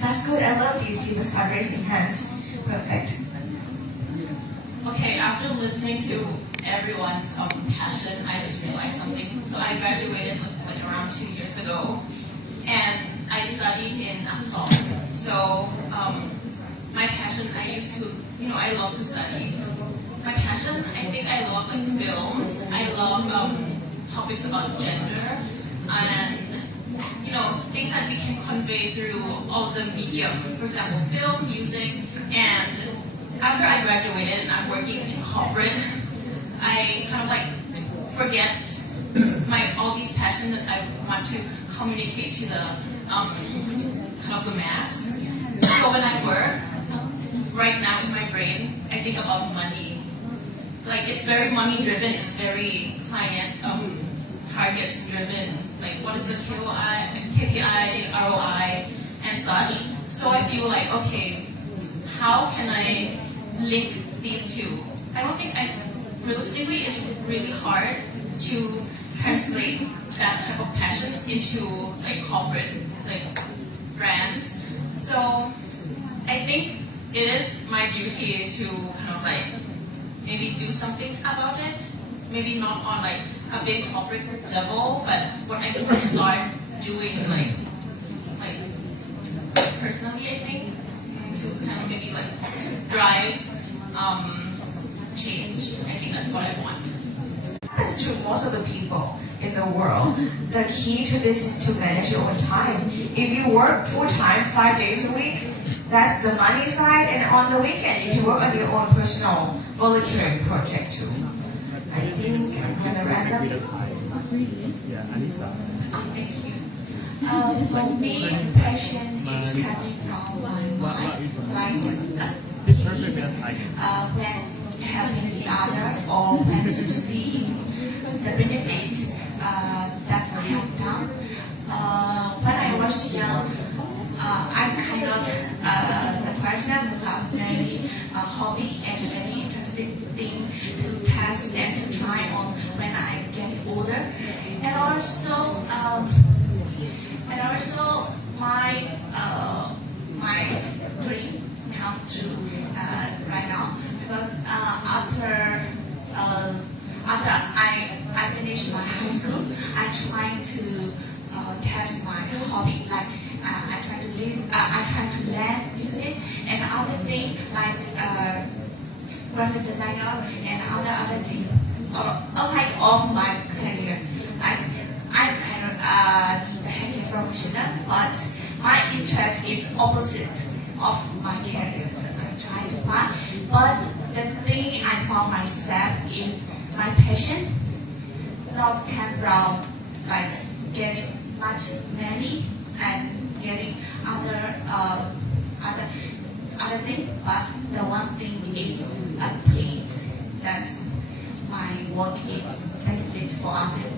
That's good. I love these people start raising hands. Perfect. Okay, after listening to everyone's passion, I just realized something. So I graduated like around 2 years ago, and I studied in Seoul. So my passion, I used to, I love to study. My passion, I think I love like films. I love topics about gender and things that we can convey through all the medium. For example, film, music, and after I graduated and I'm working in corporate, I kind of like forget all these passions that I want to communicate to the kind of the mass. So when I work, right now in my brain, I think about money. Like it's very money driven. It's very client targets driven. Like what is the KPI, ROI, and such. So I feel like, okay, how can I link these two? I don't think realistically it's really hard to translate that type of passion into like corporate like brands. So I think it is my duty to kind of like maybe do something about it. Maybe not on like a big corporate level, but what I can start doing like personally, I think, to kind of maybe like drive change. I think that's what I want. Happens to most of the people in the world. The key to this is to manage your own time. If you work full time 5 days a week, that's the money side, and on the weekend you can work on your own personal volunteering project too. I think I'm gonna wrap up. Thank you. For me, passion is coming from my mind, like peace, when helping the other or when seeing the benefits that I have done. When I was young, I'm kind of the person who have many hobby and very interesting thing to test and to try on when I get older. And also my dream come true right now because after I finish my high school, I try to test my hobby. Like I try to learn music and other things like graphic designer and other things outside of my career. Like I'm kind of the healthcare professional, but my interest is opposite of my trying to find. But the thing I found myself is my passion not come from like getting much money and getting other things, but the one thing is a place that my work is benefit for others.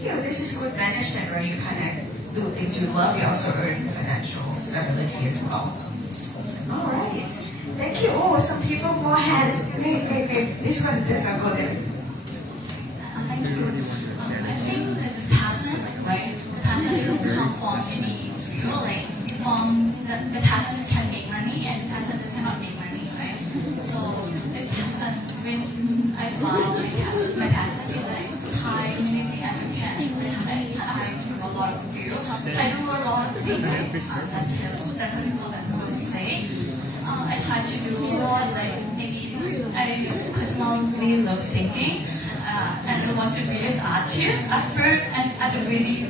Yeah, this is good management, right? You kind of do things you love, you also earn financial stability as well. All right. Thank you. Oh, some people more hands. Wait. This one go there. Thank you. I think that the person, right? The person doesn't come from any field, like it's from the person that can make money and the person that cannot make money, right? So when I found my passion in like Thai community advocacy, I do a lot of field. I do a lot of things until that's what I want to say. I try to do a lot, like maybe I personally love singing. And I want to be an artist at first and at a really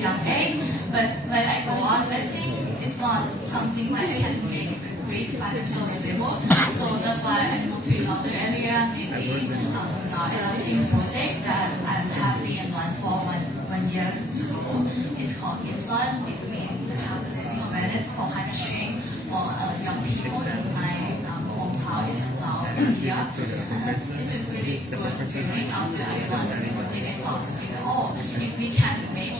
young age. But when I go on, I think it's not something that I can make great financial stable. So that's why I moved to another area, maybe LIC project that I'm happy and learned for 1 year school. It's called INSON. It means the Harmonizing Awareness for Climate Change for young people in my hometown is allowed here. It's a really good feeling after I learned something and also feel, oh, if we can make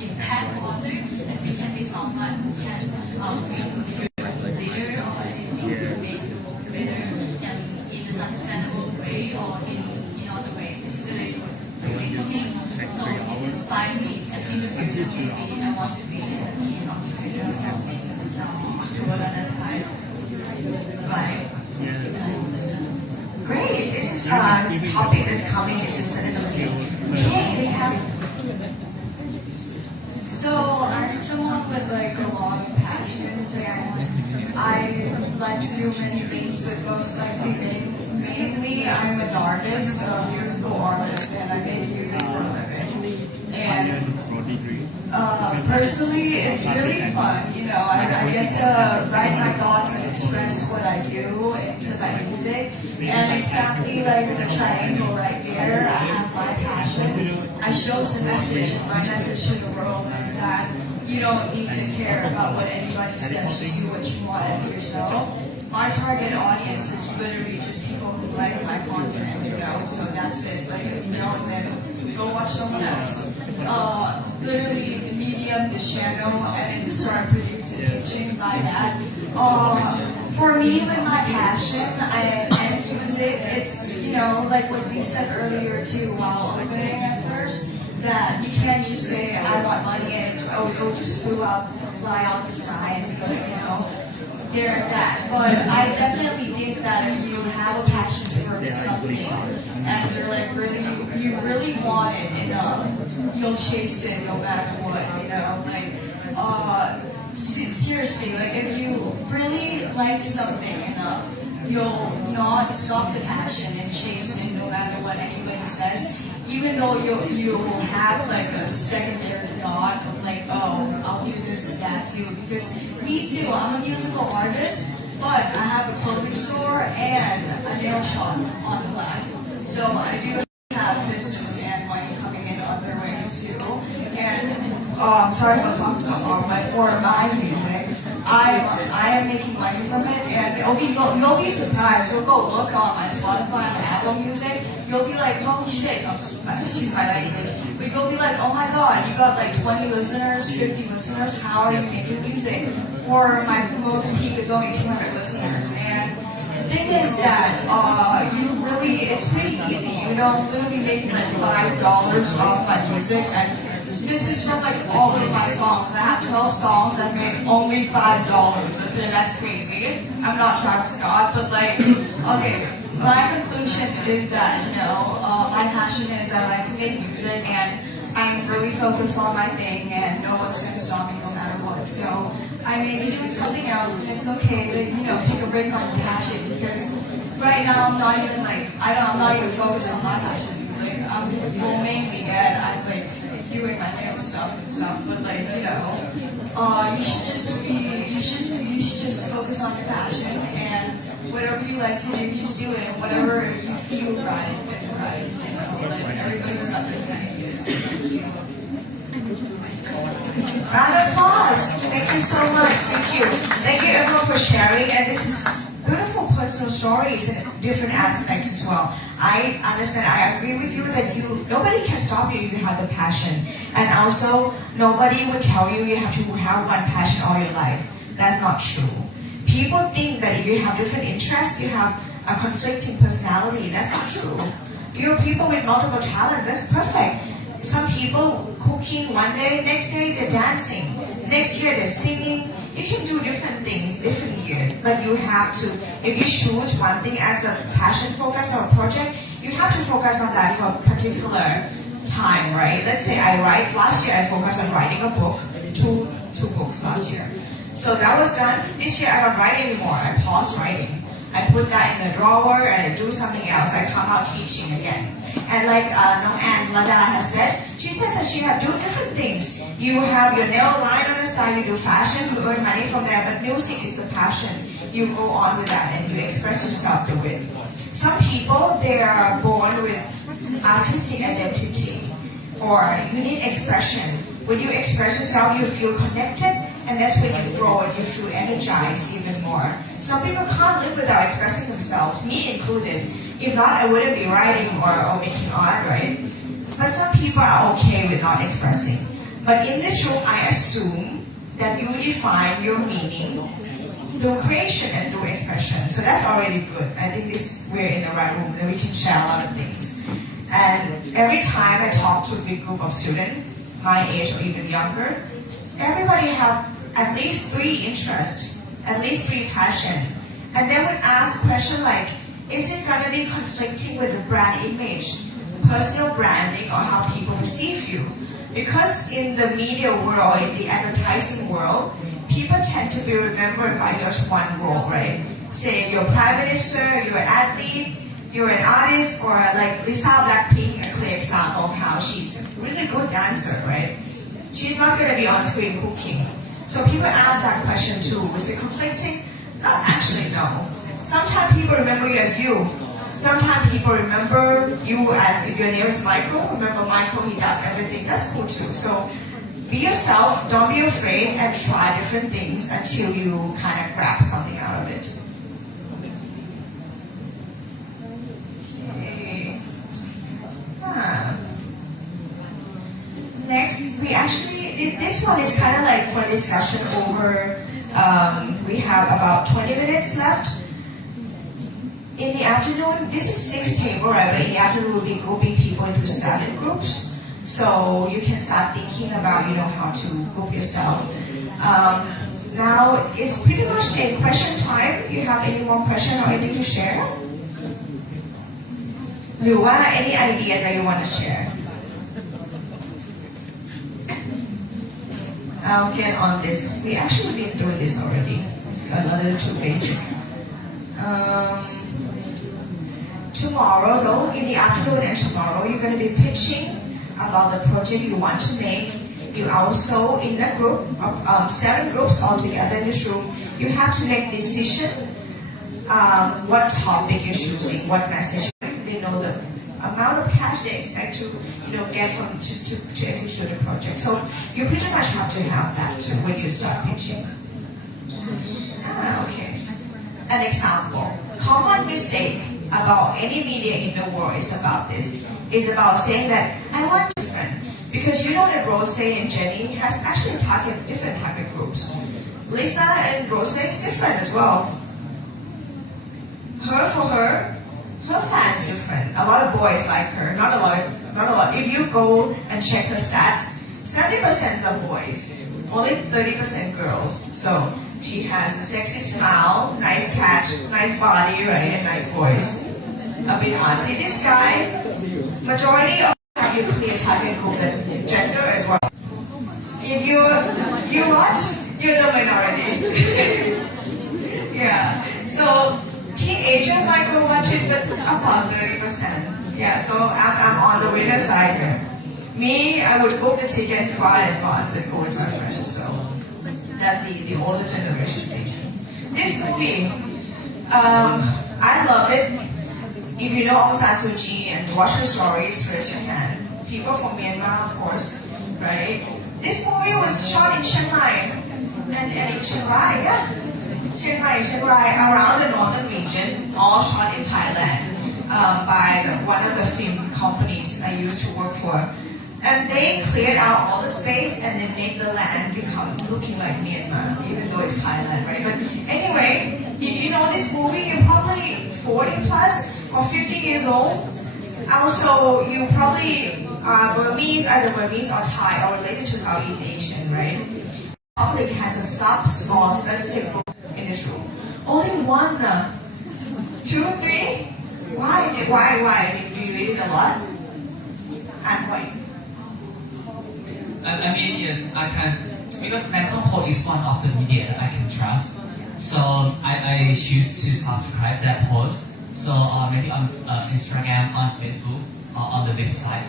impact for others, and we can be someone who can feel leader or anything to make the world better and in a sustainable way or in other way. It's really feeling for me. So it inspired me, and in the future maybe I want to be a key entrepreneur or something to another time. Right. Great. This is a topic that's coming is sustainability. Okay, we have. So I'm someone with like a lot of passions, and I like to do many things, but most likely mainly I'm an artist, a musical artist, and I make music for a living. And personally, it's really fun. You know, I get to write my thoughts and express what I do into my music. And exactly like the triangle right there, I have my passion. I show some message, and my message to the world is that you don't need to care about what anybody says. Just do what you want and be yourself. My target audience is literally just people who like my content, you know. So that's it. Like, if you don't, then go watch someone else. Literally, the medium, the channel, and then start producing, pitching by that. For me, with my passion and music, it's, you know, like what we said earlier too, while opening at first, that you can't just say, I want money and go just fly out the sky and be like, you know, there and that. But I definitely think that if you have a passion towards something and you're like you really want it enough, you'll chase it no matter what, you know, like, seriously, like if you really like something enough, you'll not stop the passion and chase it no matter what anybody says, even though you will have like a secondary thought of like, oh, I'll do this and that too. Because me too, I'm a musical artist, but I have a clothing store and a nail shop on the line. So I do have business and money coming in other ways too. And sorry if I talk so long, but for my music, I am making money from it, and you'll be surprised. You'll go look on my Spotify and Apple Music. You'll be like, holy shit! Excuse my language, but you'll be like, oh my god, you got like 20 listeners, 50 listeners. How are you making music? Or my most peak is only 200 listeners, and the thing is that it's pretty easy. You know, I'm literally making like $5 off my music, and this is from like all of my songs. I have 12 songs that make only $5. Okay, that's crazy. I'm not Travis Scott, but like, okay. My conclusion is that, you know, my passion is I like to make music, and I'm really focused on my thing, and no one's going to stop me no matter what. So I may be doing something else, and it's okay to, you know, take a break on your passion, because right now I'm not even like, I'm not even focused on my passion. Like, I'm mainly I'm like doing my nails. yourself and stuff, but like, you should just focus on your passion, and whatever you like to do, just do it, and whatever you feel right is right. Like everybody's got their thing. Round of applause. Thank you so much. Thank you. Thank you everyone for sharing. And this is beautiful personal stories and different aspects as well. I understand. I agree with you that nobody can stop you if you have the passion. And also, nobody will tell you have to have one passion all your life. That's not true. People think that if you have different interests, you have a conflicting personality. That's not true. You're people with multiple talents. That's perfect. Some people cooking one day, next day they're dancing, next year they're singing. You can do different things, different years, but you have to, if you choose one thing as a passion focus or a project, you have to focus on that for a particular time, right? Let's say last year I focused on writing a book, two books last year. So that was done. This year I don't write anymore, I pause writing. I put that in the drawer and I do something else. I come out teaching again. And like Nong Ann Lada has said, she said that she have do different things. You have your nail line on the side, you do fashion, you earn money from there, but music is the passion. You go on with that and you express yourself through it. Some people, they are born with artistic identity or you need expression. When you express yourself, you feel connected, and that's when you grow and you feel energized even more. Some people can't live without expressing themselves, me included. If not, I wouldn't be writing or making art, right? But some people are okay with not expressing. But in this room, I assume that you define your meaning through creation and through expression. So that's already good. I think we're in the right room, that we can share a lot of things. And every time I talk to a big group of students, my age or even younger, everybody have at least 3 interests, at least 3 passion. And they would ask questions like, is it going to be conflicting with the brand image, personal branding, or how people receive you? Because in the media world, in the advertising world, people tend to be remembered by just one role, right? Say you're prime minister, you're an athlete, you're an artist, or like Lisa Blackpink, a clear example of how she's a really good dancer, right? She's not going to be on screen cooking. So people ask that question too. Is it conflicting? Not actually, no. Sometimes people remember you as you. Sometimes people remember you as, if your name is Michael, remember Michael, he does everything. That's cool too. So be yourself, don't be afraid, and try different things until you kind of grab something out of it. Okay. Next, this one is kind of like for discussion over, we have about 20 minutes left. In the afternoon, this is 6 table, right? But in the afternoon, we'll be grouping people into study groups. So you can start thinking about, how to group yourself. Now, it's pretty much a question time. You have any more questions or anything to share? Luwa, any ideas that you want to share? I'll get on this. We actually been through this already. It's a little too basic. Tomorrow, though, in the afternoon and tomorrow, you're going to be pitching about the project you want to make. You also, in a group of 7 groups all together in this room, you have to make decision what topic you're choosing, what message. They know the amount of cash they expect to get from to execute the project. So you pretty much have to have that too when you start pitching. Okay. An example. Common mistake about any media in the world is about this. Is about saying that I want different. Because you know that Rose and Jenny has actually different target groups. Lisa and Rose is different as well. Her fans different. A lot of boys like her, not a lot. If you go and check her stats, 70% are boys, only 30% girls. So she has a sexy smile, nice catch, nice body, right, and nice voice. A bit hot. See this guy? Majority of have you clear target group and gender as well. If you watch, you're the minority. Yeah. So teenager might go watch it, but about 30%. Yeah. So I'm on the winner side here. Me, I would book the ticket far in advance and go with my friends. So that's the older generation thing. This movie, I love it. If you know Aung San Suu Kyi and watch her stories, raise your hand. People from Myanmar, of course, right? This movie was shot in Chiang Mai and in Chiang Rai, yeah. Chiang Rai, around the northern region, all shot in Thailand by one of the film companies I used to work for. And they cleared out all the space and then made the land become looking like Myanmar, even though it's Thailand, right? But anyway, if you know this movie, you're probably 40 plus or 50 years old. Also, you probably are Burmese, either Burmese or Thai, or related to Southeast Asian, right? The public has a small specific group in this room. Only one, 2, 3? Why? I mean, do you read it a lot? And why? I mean, yes, I can, because Bangkok Post is one of the media that I can trust. So I choose to subscribe that post. So maybe on Instagram, on Facebook, or on the website.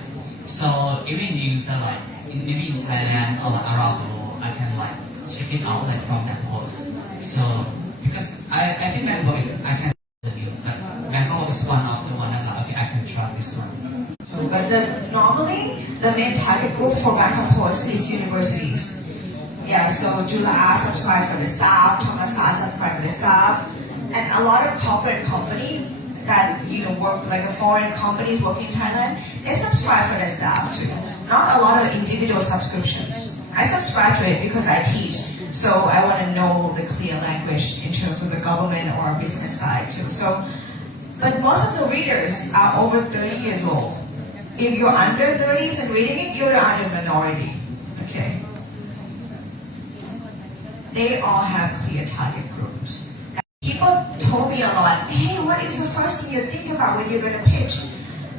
So every news that like, maybe in Thailand or around the world, I can like check it out like from that post. So because I think Bangkok is, I can the news, but Bangkok is one of the one that like, okay, I can trust this one. But normally, the main target group for Bangkok Post is universities. Yeah, so Jula subscribe for the staff, Dharmasaroja subscribe for the staff, and a lot of corporate company that work like a foreign companies working in Thailand, they subscribe for their staff too. Not a lot of individual subscriptions. I subscribe to it because I teach, so I want to know the clear language in terms of the government or business side too. So, but most of the readers are over 30 years old. If you're under 30s and reading it, you're under minority. Okay. They all have clear target groups. And people told me a lot, hey, what is the first thing you think about when you're going to pitch?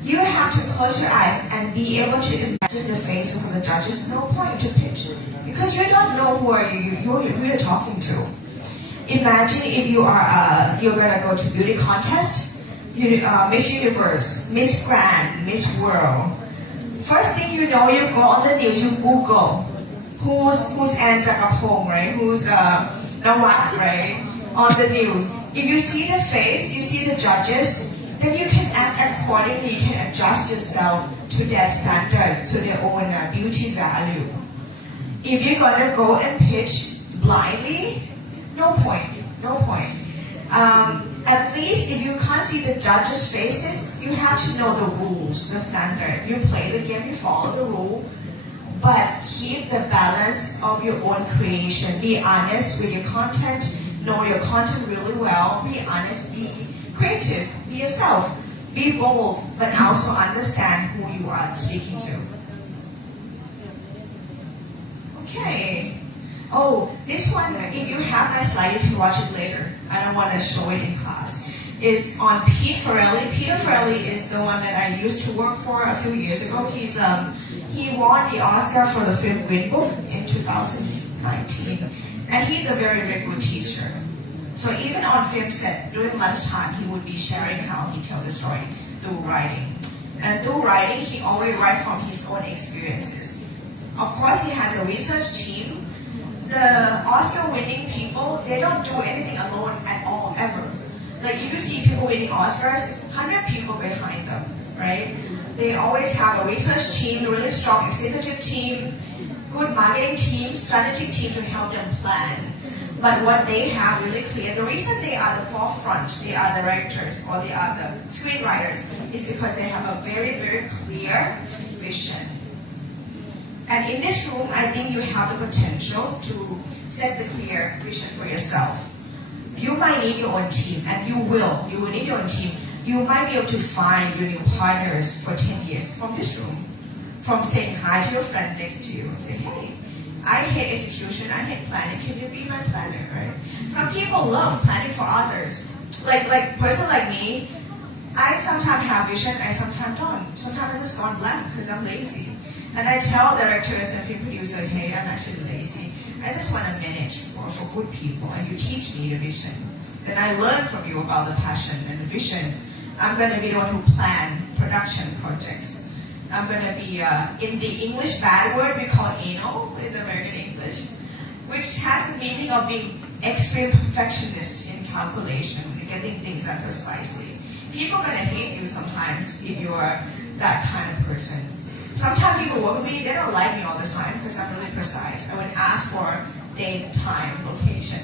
You have to close your eyes and be able to imagine the faces of the judges. No point to pitch. Because you don't know who you're talking to. Imagine if you are you're going to go to beauty contest, Miss Universe, Miss Grand, Miss World. First thing you know, you go on the news, you Google who's Ann Jakapong, right? Who's Nawat, right? On the news. If you see the face, you see the judges, then you can act accordingly. You can adjust yourself to their standards, to their own beauty value. If you're gonna go and pitch blindly, no point. At least if you can't see the judges' faces, you have to know the rules, the standard. You play the game, you follow the rule, but keep the balance of your own creation. Be honest with your content, know your content really well, be honest, be creative, be yourself, be bold, but also understand who you are speaking to. Okay. Oh, this one, if you have my slide, you can watch it later. I don't want to show it in class. It's on Pete Farrelly. Peter Farrelly is the one that I used to work for a few years ago. He won the Oscar for the film Green Book in 2019. And he's a very, very good teacher. So even on film set, during lunchtime, he would be sharing how he tells the story through writing. And through writing, he always writes from his own experiences. Of course, he has a research team. The Oscar-winning people, they don't do anything alone at all, ever. Like if you see people winning Oscars, 100 people behind them, right? They always have a research team, a really strong executive team, good marketing team, strategic team to help them plan. But what they have really clear, the reason they are the forefront, they are directors or they are the screenwriters, is because they have a very, very clear vision. And in this room, I think you have the potential to set the clear vision for yourself. You might need your own team, and you will need your own team. You might be able to find your new partners for 10 years from this room, from saying hi to your friend next to you and say, hey, I hate execution, I hate planning, can you be my planner, right? Some people love planning for others. Like a person like me, I sometimes have vision, I sometimes don't. Sometimes I just gone blank because I'm lazy. And I tell directors and film producers, hey, I'm actually lazy. I just want to manage for good people, and you teach me the vision. Then I learn from you about the passion and the vision. I'm going to be the one who plan production projects. I'm gonna be in the English bad word we call anal in American English, which has the meaning of being extreme perfectionist in calculation, getting things done precisely. People are gonna hate you sometimes if you're that kind of person. Sometimes people work with me, they don't like me all the time because I'm really precise. I would ask for date, time, location,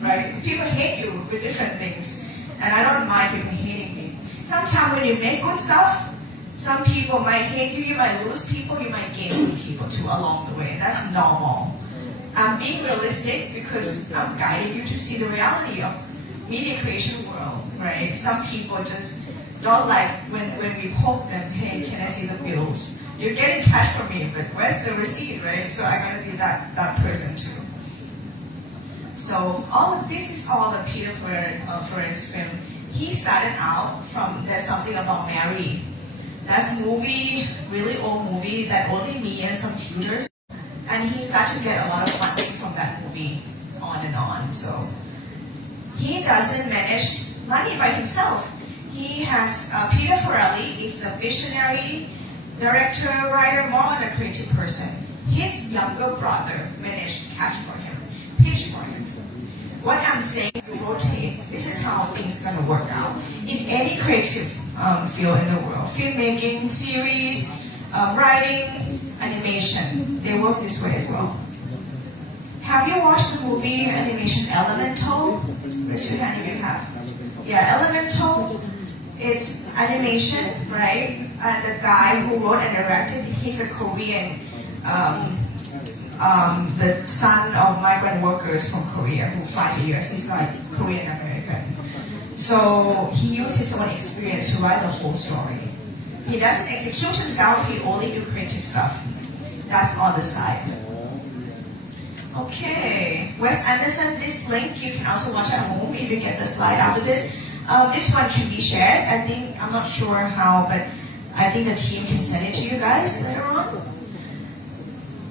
right? People hate you for different things, and I don't mind people hating me. Sometimes when you make good stuff, some people might hate you, you might lose people, you might gain people too along the way. That's normal. I'm being realistic because I'm guiding you to see the reality of media creation world, right? Some people just don't like when we poke them, hey, can I see the bills? You're getting cash from me, but where's the receipt, right? So I gotta be that person too. So all of this is all the Peter Ferrer's film. He started out from There's Something About Mary. That's a movie, really old movie that only me and some tutors. And he started to get a lot of funding from that movie on and on. So he doesn't manage money by himself. He has, Peter Ferrelli is a visionary director, writer, more than a creative person. His younger brother managed cash for him, pitch for him. What I'm saying, rotate. This is how things are gonna work out in any creative field in the world. Filmmaking, series, writing, animation. They work this way as well. Have you watched the movie animation Elemental? Raise your hand if you have. Yeah, Elemental. It's animation, right? The guy who wrote and directed, he's a Korean, the son of migrant workers from Korea who fly to the US. He's like Korean American. So he used his own experience to write the whole story. He doesn't execute himself, he only do creative stuff. That's on the side. Okay, Wes Anderson, this link you can also watch at home if you get the slide after this. This one can be shared. I'm not sure how, but I think the team can send it to you guys later on.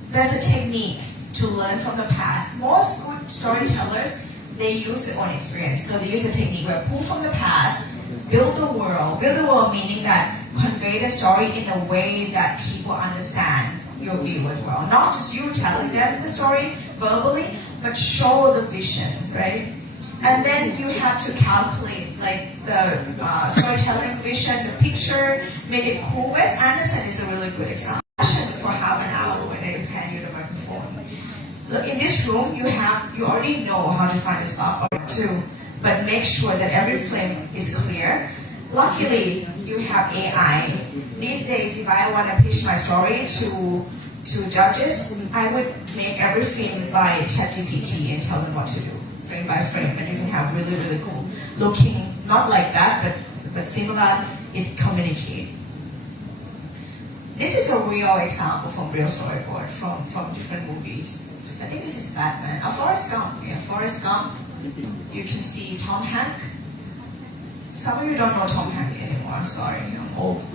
There's a technique to learn from the past. Most good storytellers, they use their own experience. So they use a technique where pull from the past, build the world. Build the world meaning that convey the story in a way that people understand your view as well. Not just you telling them the story verbally, but show the vision, right? And then you have to calculate like the storytelling vision, the picture, make it cool. Wes Anderson is a really good example. For half an hour when they hand you the microphone. In this room, you already know how to find the spot or two, but make sure that every frame is clear. Luckily, you have AI. These days, if I want to pitch my story to judges, I would make every frame by ChatGPT and tell them what to do, frame by frame, and you can have really, really cool looking, not like that, but similar, it communicates. This is a real example from real storyboard from different movies. I think this is Batman. Forrest Gump. Yeah, Forrest Gump. You can see Tom Hanks. Some of you don't know Tom Hanks anymore. Sorry, I'm old.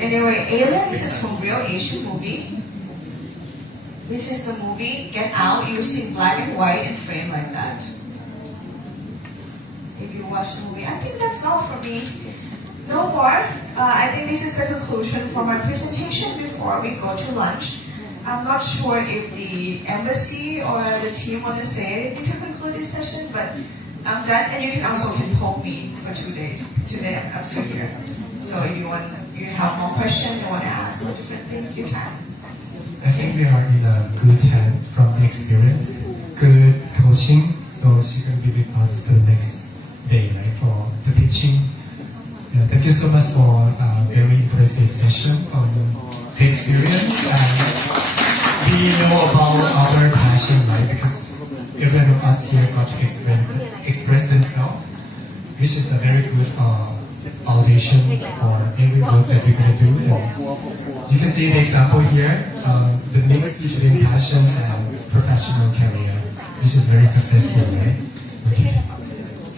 Anyway, Alien. This is from real Asian movie. This is the movie Get Out using black and white and frame like that. If you watch the movie, I think that's all for me. No more. I think this is the conclusion for my presentation before we go to lunch. I'm not sure if the embassy or the team want to say anything to conclude this session, but I'm done. And you can also poke me for 2 days. Today I'm still here. So if you have more questions, you want to ask or different things, you can. I think we are in a good hand from the experience, good coaching, so she can be with us the next day, right, for the pitching. Yeah, thank you so much for a very impressive session on the experience. And we know about our passion, right? Because everyone of us here got to express themselves, which is a very good foundation for every work that we're going to do. And you can see the example here, the mix between passion and professional career, which is very successful, right? Okay.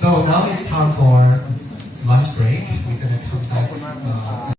So now it's time for lunch break. We're going to come back